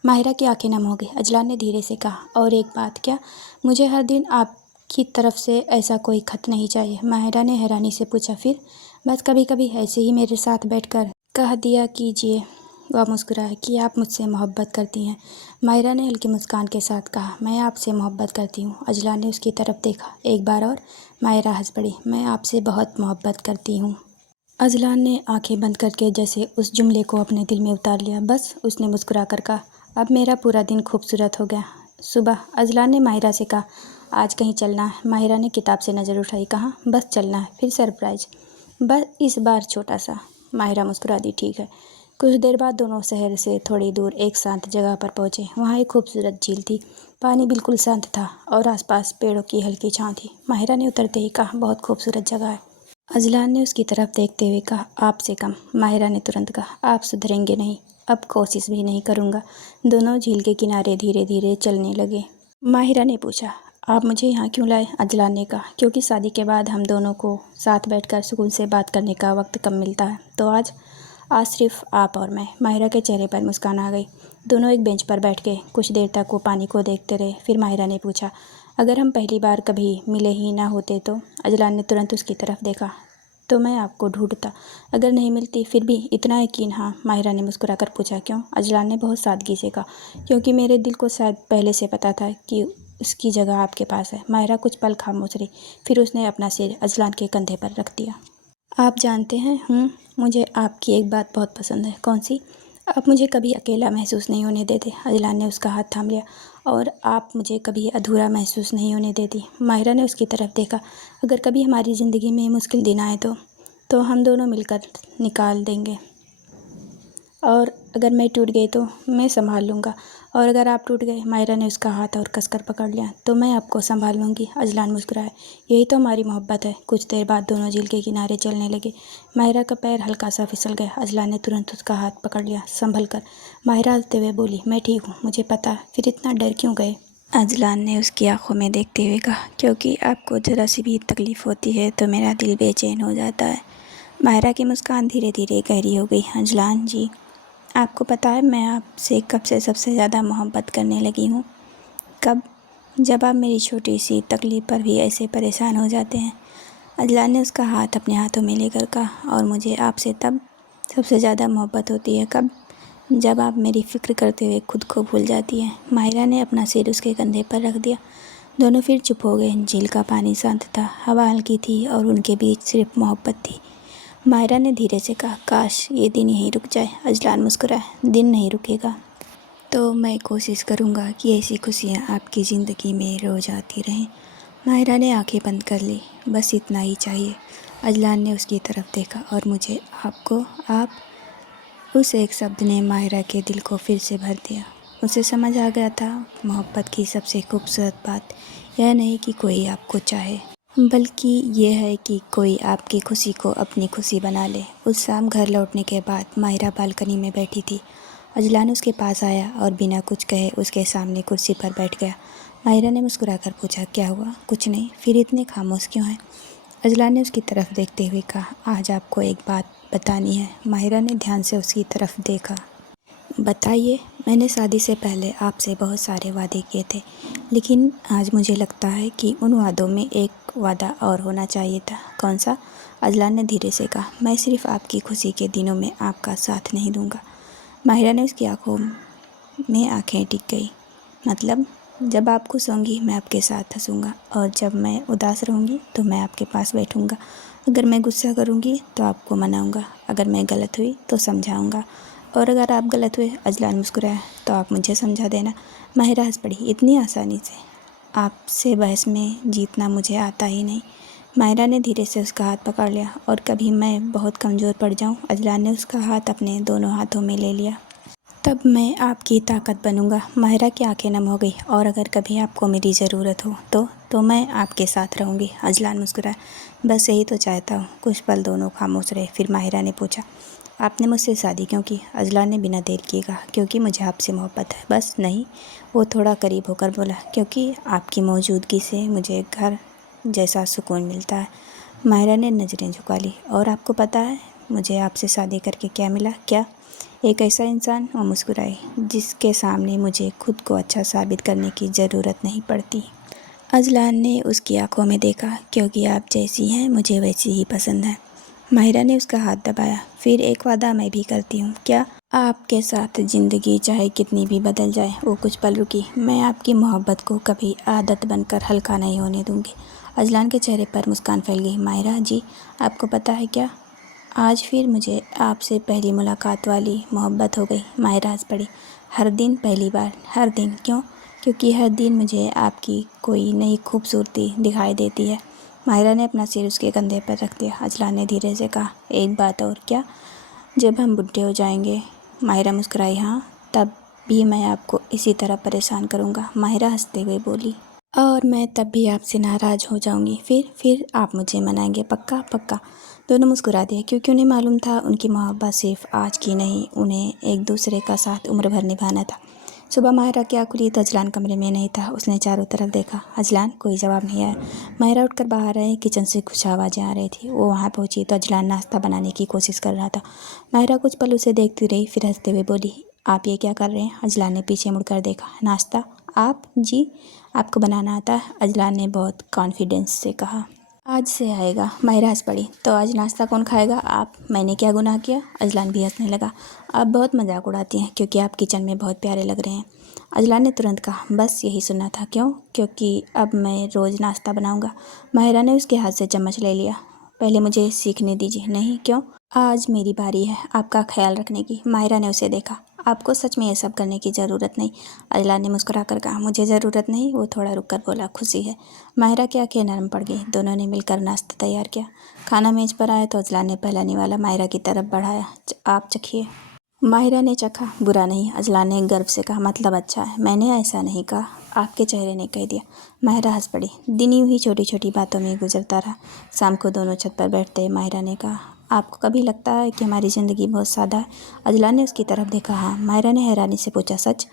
माहिरा की आंखें नम हो गई। अजलान ने धीरे से कहा। और एक बात। क्या? मुझे हर दिन आपकी तरफ से ऐसा कोई खत नहीं चाहिए। माहिरा ने हैरानी से पूछा। फिर? बस कभी कभी ऐसे ही मेरे साथ बैठकर कह दिया कीजिए। वह मुस्कुराए। कि आप मुझसे मोहब्बत करती हैं। माहिरा ने हल्की मुस्कान के साथ कहा। मैं आपसे मोहब्बत करती हूँ। अजलान ने उसकी तरफ देखा। एक बार और? माहिरा हंस पड़ी। मैं आपसे बहुत मोहब्बत करती हूँ। अजलान ने आंखें बंद करके जैसे उस जुमले को अपने दिल में उतार लिया। बस? उसने मुस्कुरा कर कहा। अब मेरा पूरा दिन खूबसूरत हो गया। सुबह? अजलान ने माहिरा से कहा। आज कहीं चलना है? माहिरा ने किताब से नज़र उठाई। कहाँ? बस चलना है। फिर सरप्राइज? बस इस बार छोटा सा। माहिरा मुस्कुरा दी। ठीक है। कुछ देर बाद दोनों शहर से थोड़ी दूर एक शांत जगह पर पहुंचे। वहां एक खूबसूरत झील थी। पानी बिल्कुल शांत था और आसपास पेड़ों की हल्की छांव थी। माहिरा ने उतरते ही कहा। बहुत खूबसूरत जगह है। अजलान ने उसकी तरफ देखते हुए कहा। आपसे कम। माहिरा ने तुरंत कहा। आप सुधरेंगे नहीं। अब कोशिश भी नहीं करूँगा। दोनों झील के किनारे धीरे धीरे चलने लगे। माहिरा ने पूछा। आप मुझे यहाँ क्यों लाए? अजलान ने कहा। क्योंकि शादी के बाद हम दोनों को साथ बैठकर सुकून से बात करने का वक्त कम मिलता है, तो आज सिर्फ आप और मैं। माहिरा के चेहरे पर मुस्कान आ गई। दोनों एक बेंच पर बैठ गए। कुछ देर तक वो पानी को देखते रहे। फिर माहिरा ने पूछा। अगर हम पहली बार कभी मिले ही ना होते तो? अजलान ने तुरंत उसकी तरफ देखा। तो मैं आपको ढूंढता। अगर नहीं मिलती फिर भी? इतना यकीन? हाँ। माहिरा ने मुस्कुराकर पूछा। क्यों? अजलान ने बहुत सादगी से कहा। क्योंकि मेरे दिल को शायद पहले से पता था कि उसकी जगह आपके पास है। माहिरा कुछ पल खामोश रही। फिर उसने अपना सिर अजलान के कंधे पर रख दिया। आप जानते हैं, मुझे आपकी एक बात बहुत पसंद है। कौन सी? आप मुझे कभी अकेला महसूस नहीं होने देते। अजलान ने उसका हाथ थाम लिया। और आप मुझे कभी अधूरा महसूस नहीं होने देती। माहिरा ने उसकी तरफ देखा। अगर कभी हमारी ज़िंदगी में मुश्किल दिन आए तो हम दोनों मिलकर निकाल देंगे। और अगर मैं टूट गई तो मैं संभाल लूँगा। और अगर आप टूट गए, माहिरा ने उसका हाथ और कसकर पकड़ लिया, तो मैं आपको संभाल लूँगी। अजलान मुस्कुराया। यही तो हमारी मोहब्बत है। कुछ देर बाद दोनों झील के किनारे चलने लगे। माहिरा का पैर हल्का सा फिसल गया। अजलान ने तुरंत उसका हाथ पकड़ लिया। संभल कर। माहिरा हंसते हुए बोली। मैं ठीक हूँ, मुझे पता है। फिर इतना डर क्यों गए? अजलान ने उसकी आंखों में देखते हुए कहा। क्योंकि आपको ज़रा सी भी तकलीफ़ होती है तो मेरा दिल बेचैन हो जाता है। माहिरा की मुस्कान धीरे धीरे गहरी हो गई। अजलान जी, आपको पता है मैं आपसे कब से सबसे ज़्यादा मोहब्बत करने लगी हूँ? कब? जब आप मेरी छोटी सी तकलीफ़ पर भी ऐसे परेशान हो जाते हैं। अजलान ने उसका हाथ अपने हाथों में लेकर कहा। और मुझे आपसे तब सबसे ज़्यादा मोहब्बत होती है। कब? जब आप मेरी फ़िक्र करते हुए खुद को भूल जाती हैं। माहिरा ने अपना सिर उसके कंधे पर रख दिया। दोनों फिर चुप हो गए। झील का पानी शांत था, हवा हल्की थी और उनके बीच सिर्फ मोहब्बत थी। माहिरा ने धीरे से कहा। काश ये दिन यहीं रुक जाए। अजलान मुस्कुराया। दिन नहीं रुकेगा तो मैं कोशिश करूँगा कि ऐसी खुशियाँ आपकी ज़िंदगी में रोज़ आती रहें। माहिरा ने आंखें बंद कर ली। बस इतना ही चाहिए। अजलान ने उसकी तरफ देखा। और मुझे आपको, आप। उस एक शब्द ने माहिरा के दिल को फिर से भर दिया। उसे समझ आ गया था, मोहब्बत की सबसे खूबसूरत बात यह नहीं कि कोई आपको चाहे, बल्कि यह है कि कोई आपकी खुशी को अपनी खुशी बना ले। उस शाम घर लौटने के बाद माहिरा बालकनी में बैठी थी अजलान उसके पास आया और बिना कुछ कहे उसके सामने कुर्सी पर बैठ गया। माहिरा ने मुस्कुराकर पूछा, क्या हुआ? कुछ नहीं, फिर इतने खामोश क्यों हैं? अजलान ने उसकी तरफ देखते हुए कहा, आज आपको एक बात बतानी है। माहिरा ने ध्यान से उसकी तरफ देखा। बताइए। मैंने शादी से पहले आपसे बहुत सारे वादे किए थे, लेकिन आज मुझे लगता है कि उन वादों में एक वादा और होना चाहिए था। कौन सा? अजलान ने धीरे से कहा, मैं सिर्फ आपकी खुशी के दिनों में आपका साथ नहीं दूंगा। माहिरा ने उसकी आंखों में आंखें टिक गई। मतलब? जब आप खुश होंगी मैं आपके साथ हंसूंगा, और जब मैं उदास रहूंगी तो मैं आपके पास बैठूंगा। अगर मैं गुस्सा करूंगी तो आपको मनाऊंगा, अगर मैं गलत हुई तो समझाऊंगा, और अगर आप गलत हुए, अजलान मुस्कुराया, तो आप मुझे समझा देना। माहिरा हंस पड़ी, इतनी आसानी से? आपसे बहस में जीतना मुझे आता ही नहीं। माहिरा ने धीरे से उसका हाथ पकड़ लिया। और कभी मैं बहुत कमज़ोर पड़ जाऊं? अजलान ने उसका हाथ अपने दोनों हाथों में ले लिया। तब मैं आपकी ताकत बनूंगा। माहिरा की आंखें नम हो गई। और अगर कभी आपको मेरी ज़रूरत हो तो मैं आपके साथ रहूंगी। अजलान मुस्कुराया, बस यही तो चाहता हूँ। कुछ पल दोनों खामोश रहे। फिर माहिरा ने पूछा, आपने मुझसे शादी क्यों की? अजलान ने बिना देर किए कहा, क्योंकि मुझे आपसे मोहब्बत है, बस। नहीं। वो थोड़ा करीब होकर बोला, क्योंकि आपकी मौजूदगी से मुझे घर जैसा सुकून मिलता है। माहिरा ने नज़रें झुका ली। और आपको पता है मुझे आपसे शादी करके क्या मिला? क्या? एक ऐसा इंसान। वो मुस्कुराई, जिसके सामने मुझे खुद को अच्छा साबित करने की ज़रूरत नहीं पड़ती। अजलान ने उसकी आंखों में देखा, क्योंकि आप जैसी हैं मुझे वैसी ही पसंद है। माहिरा ने उसका हाथ दबाया। फिर एक वादा मैं भी करती हूँ। क्या? आपके साथ ज़िंदगी चाहे कितनी भी बदल जाए। वो कुछ पल रुकी। मैं आपकी मोहब्बत को कभी आदत बनकर हल्का नहीं होने दूँगी। अजलान के चेहरे पर मुस्कान फैल गई। माहिरा जी, आपको पता है क्या, आज फिर मुझे आपसे पहली मुलाकात वाली मोहब्बत हो गई। माहिरा हंस पड़ी। हर दिन पहली बार? हर दिन? क्यों? क्योंकि हर दिन मुझे आपकी कोई नई खूबसूरती दिखाई देती है। माहिरा ने अपना सिर उसके कंधे पर रख दिया। अजलान ने धीरे से कहा, एक बात और। क्या? जब हम बुढ़े हो जाएंगे? माहिरा मुस्कुराई, हाँ, तब भी मैं आपको इसी तरह परेशान करूँगा। माहिरा हंसते हुए बोली, और मैं तब भी आपसे नाराज़ हो जाऊंगी। फिर आप मुझे मनाएंगे? पक्का? पक्का। दोनों मुस्कुरा दिए, क्योंकि उन्हें मालूम था उनकी मोहब्बत सिर्फ आज की नहीं, उन्हें एक दूसरे का साथ उम्र भर निभाना था। सुबह माहिरा की आँख खुली तो अजलान कमरे में नहीं था। उसने चारों तरफ देखा। अजलान? कोई जवाब नहीं आया। माहिरा उठकर बाहर आई। किचन से कुछ आवाज़ें आ रही थी। वो वहाँ पहुँची तो अजलान नाश्ता बनाने की कोशिश कर रहा था। माहिरा कुछ पल उसे देखती रही, फिर हंसते हुए बोली, आप ये क्या कर रहे हैं? अजलान ने पीछे मुड़कर देखा। नाश्ता? आप? जी। आपको बनाना आता है? अजलान ने बहुत कॉन्फिडेंस से कहा। आज से आएगा। माहिरा हंस पड़ी, तो आज नाश्ता कौन खाएगा? आप। मैंने क्या गुनाह किया? अजलान भी हंसने लगा। आप बहुत मजाक उड़ाती हैं, क्योंकि आप किचन में बहुत प्यारे लग रहे हैं। अजलान ने तुरंत कहा, बस यही सुनना था। क्यों? क्योंकि अब मैं रोज़ नाश्ता बनाऊंगा। माहिरा ने उसके हाथ से चम्मच ले लिया। पहले मुझे सीखने दीजिए। नहीं। क्यों? आज मेरी बारी है आपका ख्याल रखने की। माहिरा ने उसे देखा। आपको सच में ये सब करने की ज़रूरत नहीं। अजलान ने मुस्कुराकर कहा, मुझे ज़रूरत नहीं। वो थोड़ा रुककर बोला, खुशी है। माहिरा की आंखें नरम पड़ गई। दोनों ने मिलकर नाश्ता तैयार किया। खाना मेज पर आया तो अजलान ने पहला निवाला माहिरा की तरफ बढ़ाया। आप चखिए। माहिरा ने चखा। बुरा नहीं। अजलान ने गर्व से कहा, मतलब अच्छा है। मैंने ऐसा नहीं कहा, आपके चेहरे ने कह दिया। माहिरा हंस पड़ी। दिन यूं ही छोटी छोटी बातों में गुजरता रहा। शाम को दोनों छत पर बैठते माहिरा ने कहा, आपको कभी लगता है कि हमारी ज़िंदगी बहुत सादा है? अजलान ने उसकी तरफ देखा। हाँ। माहिरा ने हैरानी से पूछा, सच?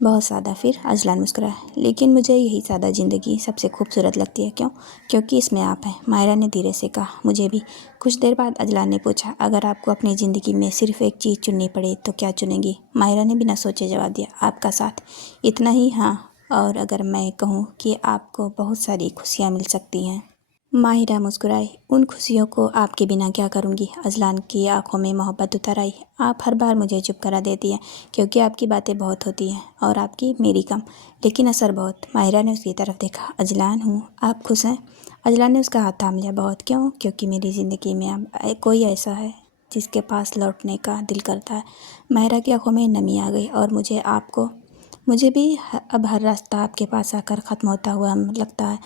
बहुत सादा? फिर? अजलान मुस्कुराया, लेकिन मुझे यही सादा ज़िंदगी सबसे खूबसूरत लगती है। क्यों? क्योंकि इसमें आप हैं। माहिरा ने धीरे से कहा, मुझे भी। कुछ देर बाद अजलान ने पूछा, अगर आपको अपनी ज़िंदगी में सिर्फ एक चीज़ चुननी पड़े तो क्या चुनेंगी? माहिरा ने बिना सोचे जवाब दिया, आपका साथ। इतना ही? हाँ। और अगर मैं कहूँ कि आपको बहुत सारी खुशियाँ मिल सकती हैं? माहिरा मुस्कुराई, उन खुशियों को आपके बिना क्या करूँगी? अजलान की आंखों में मोहब्बत उतर आई। आप हर बार मुझे चुप करा देती हैं, क्योंकि आपकी बातें बहुत होती हैं और आपकी मेरी कम, लेकिन असर बहुत। माहिरा ने उसकी तरफ देखा। अजलान हूँ, आप खुश हैं? अजलान ने उसका हाथ थाम लिया। बहुत। क्यों? क्योंकि मेरी ज़िंदगी में अब कोई ऐसा है जिसके पास लौटने का दिल करता है। माहिरा की आंखों में नमी आ गई। और मुझे भी अब हर रास्ता आपके पास आकर ख़त्म होता हुआ लगता है।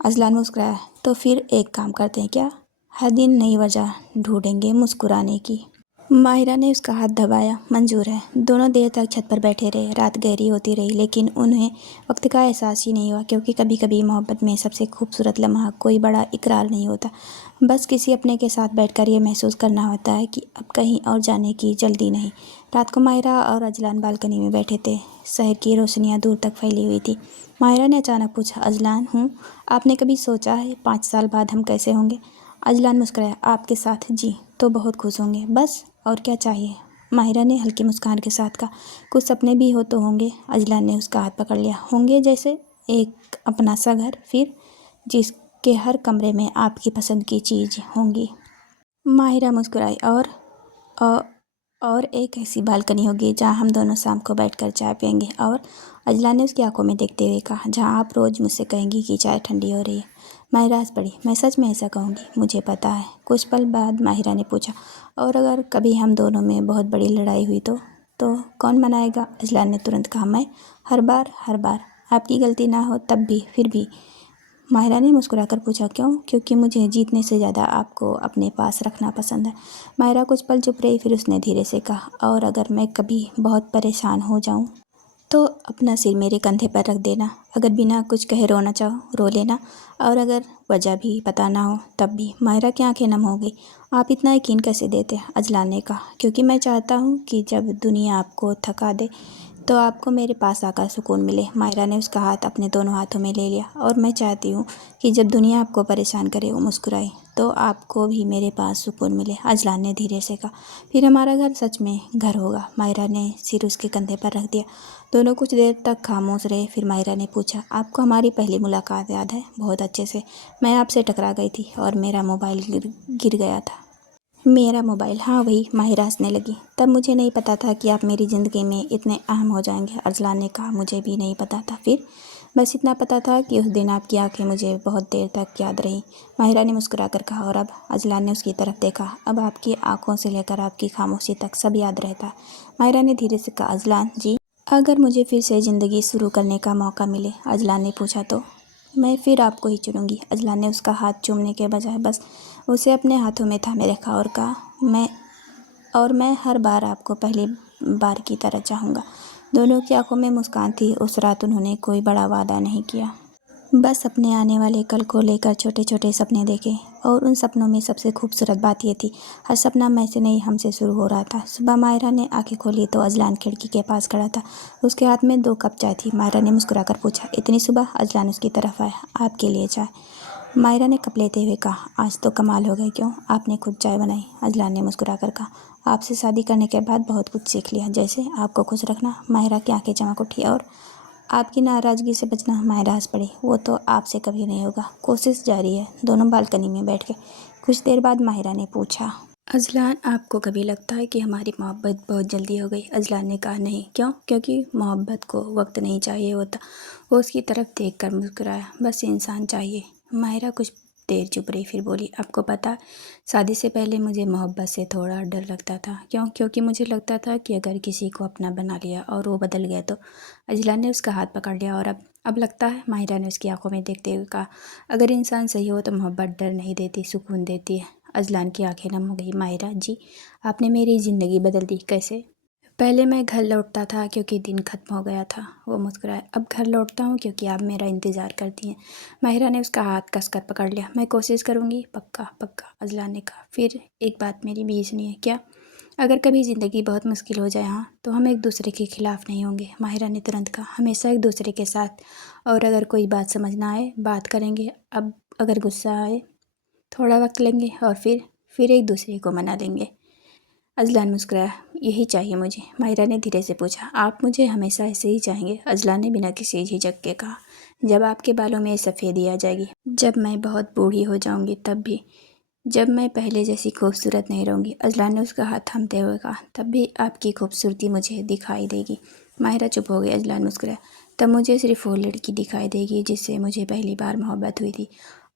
अजलान मुस्कुराया, तो फिर एक काम करते हैं क्या? हर दिन नई वजह ढूंढेंगे मुस्कुराने की। माहिरा ने उसका हाथ दबाया। मंजूर है। दोनों देर तक छत पर बैठे रहे। रात गहरी होती रही लेकिन उन्हें वक्त का एहसास ही नहीं हुआ, क्योंकि कभी कभी मोहब्बत में सबसे खूबसूरत लम्हा कोई बड़ा इकरार नहीं होता, बस किसी अपने के साथ बैठकर ये महसूस करना होता है कि अब कहीं और जाने की जल्दी नहीं। रात को माहिरा और अजलान बालकनी में बैठे थे। शहर की रोशनियाँ दूर तक फैली हुई थी। माहिरा ने अचानक पूछा, अजलान, आपने कभी सोचा है 5 साल बाद हम कैसे होंगे? अजलान मुस्कुराया, आपके साथ जी तो बहुत खुश होंगे, बस और क्या चाहिए? माहिरा ने हल्की मुस्कान के साथ कहा, कुछ सपने भी हो तो होंगे। अजलान ने उसका हाथ पकड़ लिया। होंगे जैसे? एक अपना सा घर, फिर जिसके हर कमरे में आपकी पसंद की चीज़ होंगी। माहिरा मुस्कुराई। और और एक ऐसी बालकनी होगी जहाँ हम दोनों शाम को बैठकर चाय पियेंगे। और अजलान ने उसकी आंखों में देखते हुए कहा, जहाँ आप रोज़ मुझसे कहेंगी कि चाय ठंडी हो रही है। माहिरा हंस पड़ी। मैं सच में ऐसा कहूँगी, मुझे पता है। कुछ पल बाद माहिरा ने पूछा, और अगर कभी हम दोनों में बहुत बड़ी लड़ाई हुई तो कौन मनाएगा? अजलान ने तुरंत कहा, मैं। हर बार आपकी गलती ना हो तब भी, फिर भी? माहिरा ने मुस्कुराकर पूछा, क्यों? क्योंकि मुझे जीतने से ज़्यादा आपको अपने पास रखना पसंद है। माहिरा कुछ पल चुप रही, फिर उसने धीरे से कहा, और अगर मैं कभी बहुत परेशान हो जाऊं तो अपना सिर मेरे कंधे पर रख देना। अगर बिना कुछ कहे रोना चाहो रो लेना, और अगर वजह भी पता ना हो तब भी। माहिरा की आंखें नम हो गई। आप इतना यकीन कैसे देते हैं? अजलान ने कहा, क्योंकि मैं चाहता हूँ कि जब दुनिया आपको थका दे तो आपको मेरे पास आकर सुकून मिले। माहिरा ने उसका हाथ अपने दोनों हाथों में ले लिया। और मैं चाहती हूँ कि जब दुनिया आपको परेशान करे, वो मुस्कुराए, तो आपको भी मेरे पास सुकून मिले। अजलान ने धीरे से कहा, फिर हमारा घर सच में घर होगा। माहिरा ने सिर उसके कंधे पर रख दिया। दोनों कुछ देर तक खामोश रहे। फिर माहिरा ने पूछा, आपको हमारी पहली मुलाकात याद है? बहुत अच्छे से। मैं आपसे टकरा गई थी और मेरा मोबाइल गिर गया था। मेरा मोबाइल? हाँ वही। माहिरा हंसने लगी। तब मुझे नहीं पता था कि आप मेरी ज़िंदगी में इतने अहम हो जाएंगे। अजलान ने कहा, मुझे भी नहीं पता था। फिर? बस इतना पता था कि उस दिन आपकी आंखें मुझे बहुत देर तक याद रही। माहिरा ने मुस्कुराकर कहा, और अब? अजलान ने उसकी तरफ देखा। अब आपकी आंखों से लेकर आपकी खामोशी तक सब याद रहता है। माहिरा ने धीरे से कहा, अजलान जी, अगर मुझे फिर से ज़िंदगी शुरू करने का मौका मिले, अजलान ने पूछा, तो मैं फिर आपको ही चुनूंगी। अजलान ने उसका हाथ चूमने के बजाय बस उसे अपने हाथों में थामे रखा और कहा, मैं हर बार आपको पहली बार की तरह चाहूँगा। दोनों की आंखों में मुस्कान थी। उस रात उन्होंने कोई बड़ा वादा नहीं किया, बस अपने आने वाले कल को लेकर छोटे छोटे सपने देखे। और उन सपनों में सबसे खूबसूरत बात यह थी, हर सपना मैं से नहीं, हमसे शुरू हो रहा था। सुबह माहिरा ने आंखें खोली तो अजलान खिड़की के पास खड़ा था। उसके हाथ में 2 कप चाय थी। माहिरा ने मुस्कुराकर पूछा, इतनी सुबह? अजलान उसकी तरफ आया। आपके लिए चाय। माहिरा ने कप लेते हुए कहा, आज तो कमाल हो गए। क्यों? आपने खुद चाय बनाई? अजलान ने मुस्कुराकर कहा, आपसे शादी करने के बाद बहुत कुछ सीख लिया, जैसे आपको खुश रखना। माहिरा की आंखें चमक उठी। और आपकी नाराज़गी से बचना? माहिरा हंस पड़ी। वो तो आपसे कभी नहीं होगा। कोशिश जारी है। दोनों बालकनी में बैठ गए। कुछ देर बाद माहिरा ने पूछा, अजलान, आपको कभी लगता है कि हमारी मोहब्बत बहुत जल्दी हो गई? अजलान ने कहा, नहीं। क्यों? क्योंकि मोहब्बत को वक्त नहीं चाहिए होता। वो उसकी तरफ देखकर मुस्कुराया, बस इंसान चाहिए। माहिरा कुछ देर चुप रही, फिर बोली, आपको पता, शादी से पहले मुझे मोहब्बत से थोड़ा डर लगता था। क्यों? क्योंकि मुझे लगता था कि अगर किसी को अपना बना लिया और वो बदल गया तो। अजलान ने उसका हाथ पकड़ लिया। और अब लगता है? माहिरा ने उसकी आंखों में देखते हुए कहा, अगर इंसान सही हो तो मोहब्बत डर नहीं देती, सुकून देती है। अजलान की आंखें नम हो गई। माहिरा जी, आपने मेरी ज़िंदगी बदल दी। कैसे? पहले मैं घर लौटता था क्योंकि दिन खत्म हो गया था। वो मुस्कुराया। अब घर लौटता हूँ क्योंकि आप मेरा इंतज़ार करती हैं। माहिरा ने उसका हाथ कसकर पकड़ लिया। मैं कोशिश करूँगी, पक्का पक्का। अजलान ने कहा। फिर एक बात मेरी भी सुनिए। क्या? अगर कभी ज़िंदगी बहुत मुश्किल हो जाए, हाँ, तो हम एक दूसरे के खिलाफ़ नहीं होंगे। माहिरा ने तुरंत कहा, हमेशा एक दूसरे के साथ। और अगर कोई बात समझ ना आए, बात करेंगे। अब अगर गुस्सा आए, थोड़ा वक्त लेंगे, और फिर एक दूसरे को मना लेंगे। अजलान मुस्कुराया। यही चाहिए मुझे। माहिरा ने धीरे से पूछा, आप मुझे हमेशा ऐसे ही चाहेंगे? अजलान ने बिना किसी झिझक के कहा, जब आपके बालों में सफ़ेदी आ जाएगी, जब मैं बहुत बूढ़ी हो जाऊंगी, तब भी, जब मैं पहले जैसी खूबसूरत नहीं रहूँगी। अजलान ने उसका हाथ थामते हुए कहा, तब भी आपकी खूबसूरती मुझे दिखाई देगी। माहिरा चुप हो गई। अजलान मुस्कुराया, तब मुझे सिर्फ वो लड़की दिखाई देगी जिससे मुझे पहली बार मोहब्बत हुई थी।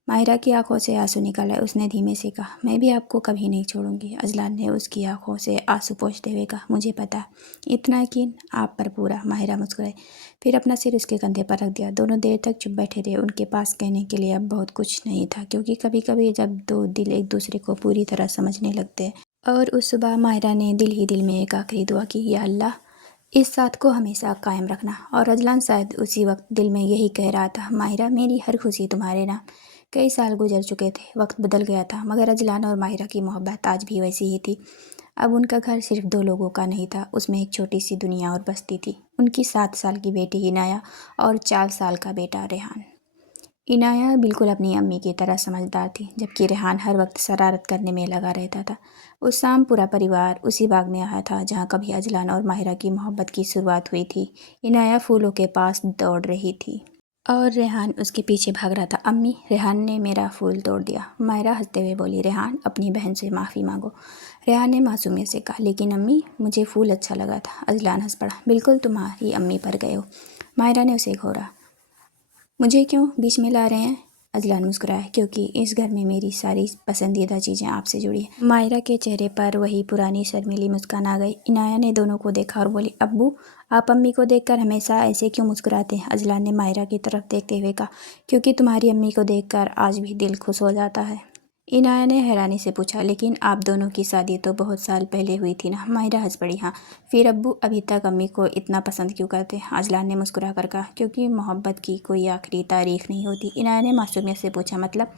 माहिरा की आंखों से आंसू निकल आए। उसने धीमे से कहा, मैं भी आपको कभी नहीं छोड़ूंगी। अजलान ने उसकी आंखों से आंसू पोंछते हुए कहा, मुझे पता, इतना यकीन आप पर पूरा। माहिरा मुस्कुराई, फिर अपना सिर उसके कंधे पर रख दिया। दोनों देर तक चुप बैठे रहे। उनके पास कहने के लिए अब बहुत कुछ नहीं था, क्योंकि कभी कभी जब दो दिल एक दूसरे को पूरी तरह समझने लगते हैं और उस सुबह माहिरा ने दिल ही दिल में एक आखिरी दुआ की, या अल्लाह इस साथ को हमेशा कायम रखना। और अजलान शायद उसी वक्त दिल में यही कह रहा था, माहिरा मेरी हर खुशी तुम्हारे नाम। कई साल गुजर चुके थे, वक्त बदल गया था, मगर अजलान और माहिरा की मोहब्बत आज भी वैसी ही थी। अब उनका घर सिर्फ 2 लोगों का नहीं था, उसमें एक छोटी सी दुनिया और बस्ती थी। उनकी 7 साल की बेटी इनाया और 4 साल का बेटा रेहान। इनाया बिल्कुल अपनी अम्मी की तरह समझदार थी, जबकि रेहान हर वक्त शरारत करने में लगा रहता था। उस शाम पूरा परिवार उसी बाग में आया था जहाँ कभी अजलान और माहिरा की मोहब्बत की शुरुआत हुई थी। इनाया फूलों के पास दौड़ रही थी और रेहान उसके पीछे भाग रहा था। अम्मी, रेहान ने मेरा फूल तोड़ दिया, माहिरा हंसते हुए बोली। रेहान, अपनी बहन से माफ़ी मांगो, रेहान ने मासूमियत से कहा। लेकिन अम्मी, मुझे फूल अच्छा लगा था। अजलान हंस पड़ा। बिल्कुल तुम्हारी अम्मी पर गए हो, माहिरा ने उसे घोरा। मुझे क्यों बीच में ला रहे हैं? अजलान मुस्कुराया, क्योंकि इस घर में मेरी सारी पसंदीदा चीज़ें आपसे जुड़ी हैं। माहिरा के चेहरे पर वही पुरानी शर्मीली मुस्कान आ गई। इनाया ने दोनों को देखा और बोली, अब्बू, आप अम्मी को देखकर हमेशा ऐसे क्यों मुस्कुराते हैं? अजलान ने माहिरा की तरफ देखते हुए कहा, क्योंकि तुम्हारी अम्मी को देखकर आज भी दिल खुश हो जाता है। इनाया ने हैरानी से पूछा, लेकिन आप दोनों की शादी तो बहुत साल पहले हुई थी ना? माहिरा हंस पड़ी। हाँ, फिर अब्बू अभी तक अम्मी को इतना पसंद क्यों करते हैं? अजलान ने मुस्कुरा कर कहा, क्योंकि मोहब्बत की कोई आखिरी तारीख नहीं होती। इनाया ने मासूमियत से पूछा, मतलब?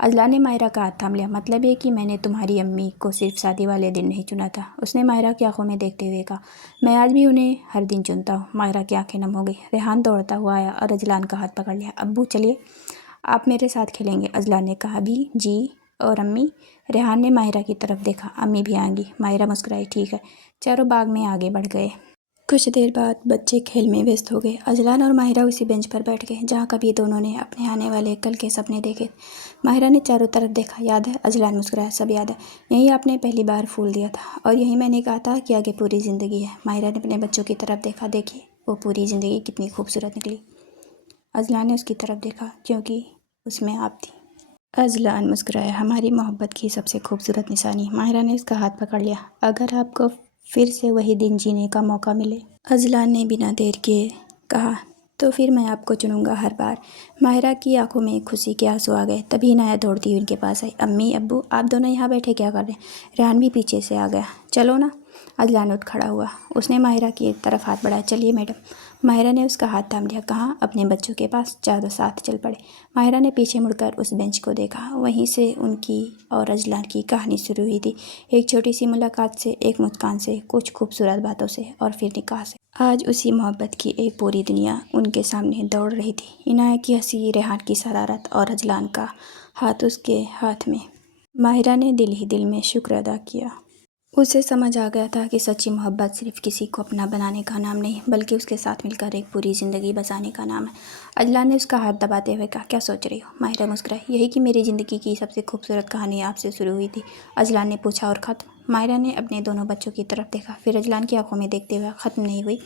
अजलान ने माहिरा का हाथ थाम लिया। मतलब ये कि मैंने तुम्हारी अम्मी को सिर्फ शादी वाले दिन नहीं चुना था, उसने माहिरा की आंखों में देखते हुए कहा। मैं आज भी उन्हें हर दिन चुनता हूँ। माहिरा की आंखें नम हो गई। रेहान दौड़ता हुआ आया और अजलान का हाथ पकड़ लिया। अब्बू चलिए, आप मेरे साथ खेलेंगे, अजलान ने कहा। भी जी, और अम्मी? रेहान ने माहिरा की तरफ देखा। अम्मी भी आएंगी, माहिरा मुस्कुराई। ठीक है। चारों बाग में आगे बढ़ गए। कुछ देर बाद बच्चे खेल में व्यस्त हो गए। अजलान और माहिरा उसी बेंच पर बैठ गए जहाँ कभी दोनों ने अपने आने वाले कल के सपने देखे। माहिरा ने चारों तरफ देखा। याद है? अजलान मुस्कुराया। सब याद है। यहीं आपने पहली बार फूल दिया था और यहीं मैंने कहा था कि आगे पूरी ज़िंदगी है। माहिरा ने अपने बच्चों की तरफ देखा। देखिए, वो पूरी ज़िंदगी कितनी खूबसूरत निकली। अजलान ने उसकी तरफ देखा, क्योंकि उसमें आप थी। अजलान मुस्कुराया। हमारी मोहब्बत की सबसे खूबसूरत निशानी। माहिरा ने उसका हाथ पकड़ लिया। अगर आपको फिर से वही दिन जीने का मौका मिले, अजलान ने बिना देर किए कहा, तो फिर मैं आपको चुनूंगा हर बार। माहिरा की आंखों में खुशी के आंसू आ गए। तभी इनाया दौड़ती हुई उनके पास आई। अम्मी, अब्बू, आप दोनों यहाँ बैठे क्या कर रहे हैं? रेहान भी पीछे से आ गया। चलो ना। अजलान उठ खड़ा हुआ। उसने माहिरा की तरफ हाथ बढ़ाया। चलिए मैडम। माहिरा ने उसका हाथ थाम लिया। कहाँ? अपने बच्चों के पास। चारों साथ चल पड़े। माहिरा ने पीछे मुड़कर उस बेंच को देखा। वहीं से उनकी और अजलान की कहानी शुरू हुई थी। एक छोटी सी मुलाकात से, एक मुस्कान से, कुछ खूबसूरत बातों से, और फिर निकाह से। आज उसी मोहब्बत की एक पूरी दुनिया उनके सामने दौड़ रही थी। इनाया की हंसी, रेहान की शरारत और अजलान का हाथ उसके हाथ में। माहिरा ने दिल ही दिल में शुक्र अदा किया। उसे समझ आ गया था कि सच्ची मोहब्बत सिर्फ किसी को अपना बनाने का नाम नहीं, बल्कि उसके साथ मिलकर एक पूरी ज़िंदगी बसाने का नाम है। अजलान ने उसका हाथ दबाते हुए कहा, क्या सोच रही हो? माहिरा मुस्कुराई। यही कि मेरी ज़िंदगी की सबसे खूबसूरत कहानी आपसे शुरू हुई थी। अजलान ने पूछा, और ख़त्म? माहिरा ने अपने दोनों बच्चों की तरफ देखा, फिर अजलान की आंखों में देखते हुए, ख़त्म नहीं हुई।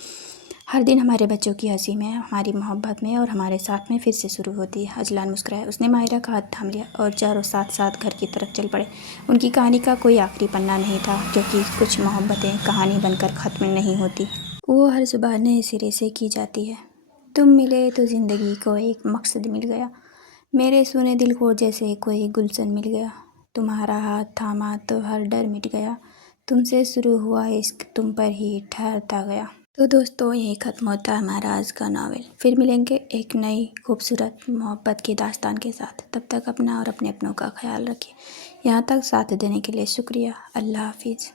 हर दिन हमारे बच्चों की हंसी में, हमारी मोहब्बत में और हमारे साथ में फिर से शुरू होती है। अजलान मुस्कुराया। उसने माहिरा का हाथ थाम लिया और चारों साथ साथ घर की तरफ चल पड़े। उनकी कहानी का कोई आखिरी पन्ना नहीं था, क्योंकि कुछ मोहब्बतें कहानी बनकर ख़त्म नहीं होती, वो हर सुबह नए सिरे से की जाती है। तुम मिले तो ज़िंदगी को एक मकसद मिल गया, मेरे सुने दिल को जैसे कोई गुलशन मिल गया। तुम्हारा हाथ थामा तो हर डर मिट गया, तुमसे शुरू हुआ इश्क तुम पर ही ठहरता गया। तो दोस्तों, यही ख़त्म होता है हमारा आज का नावल। फिर मिलेंगे एक नई खूबसूरत मोहब्बत की दास्तान के साथ। तब तक अपना और अपने अपनों का ख्याल रखिए। यहाँ तक साथ देने के लिए शुक्रिया। अल्लाह हाफिज़।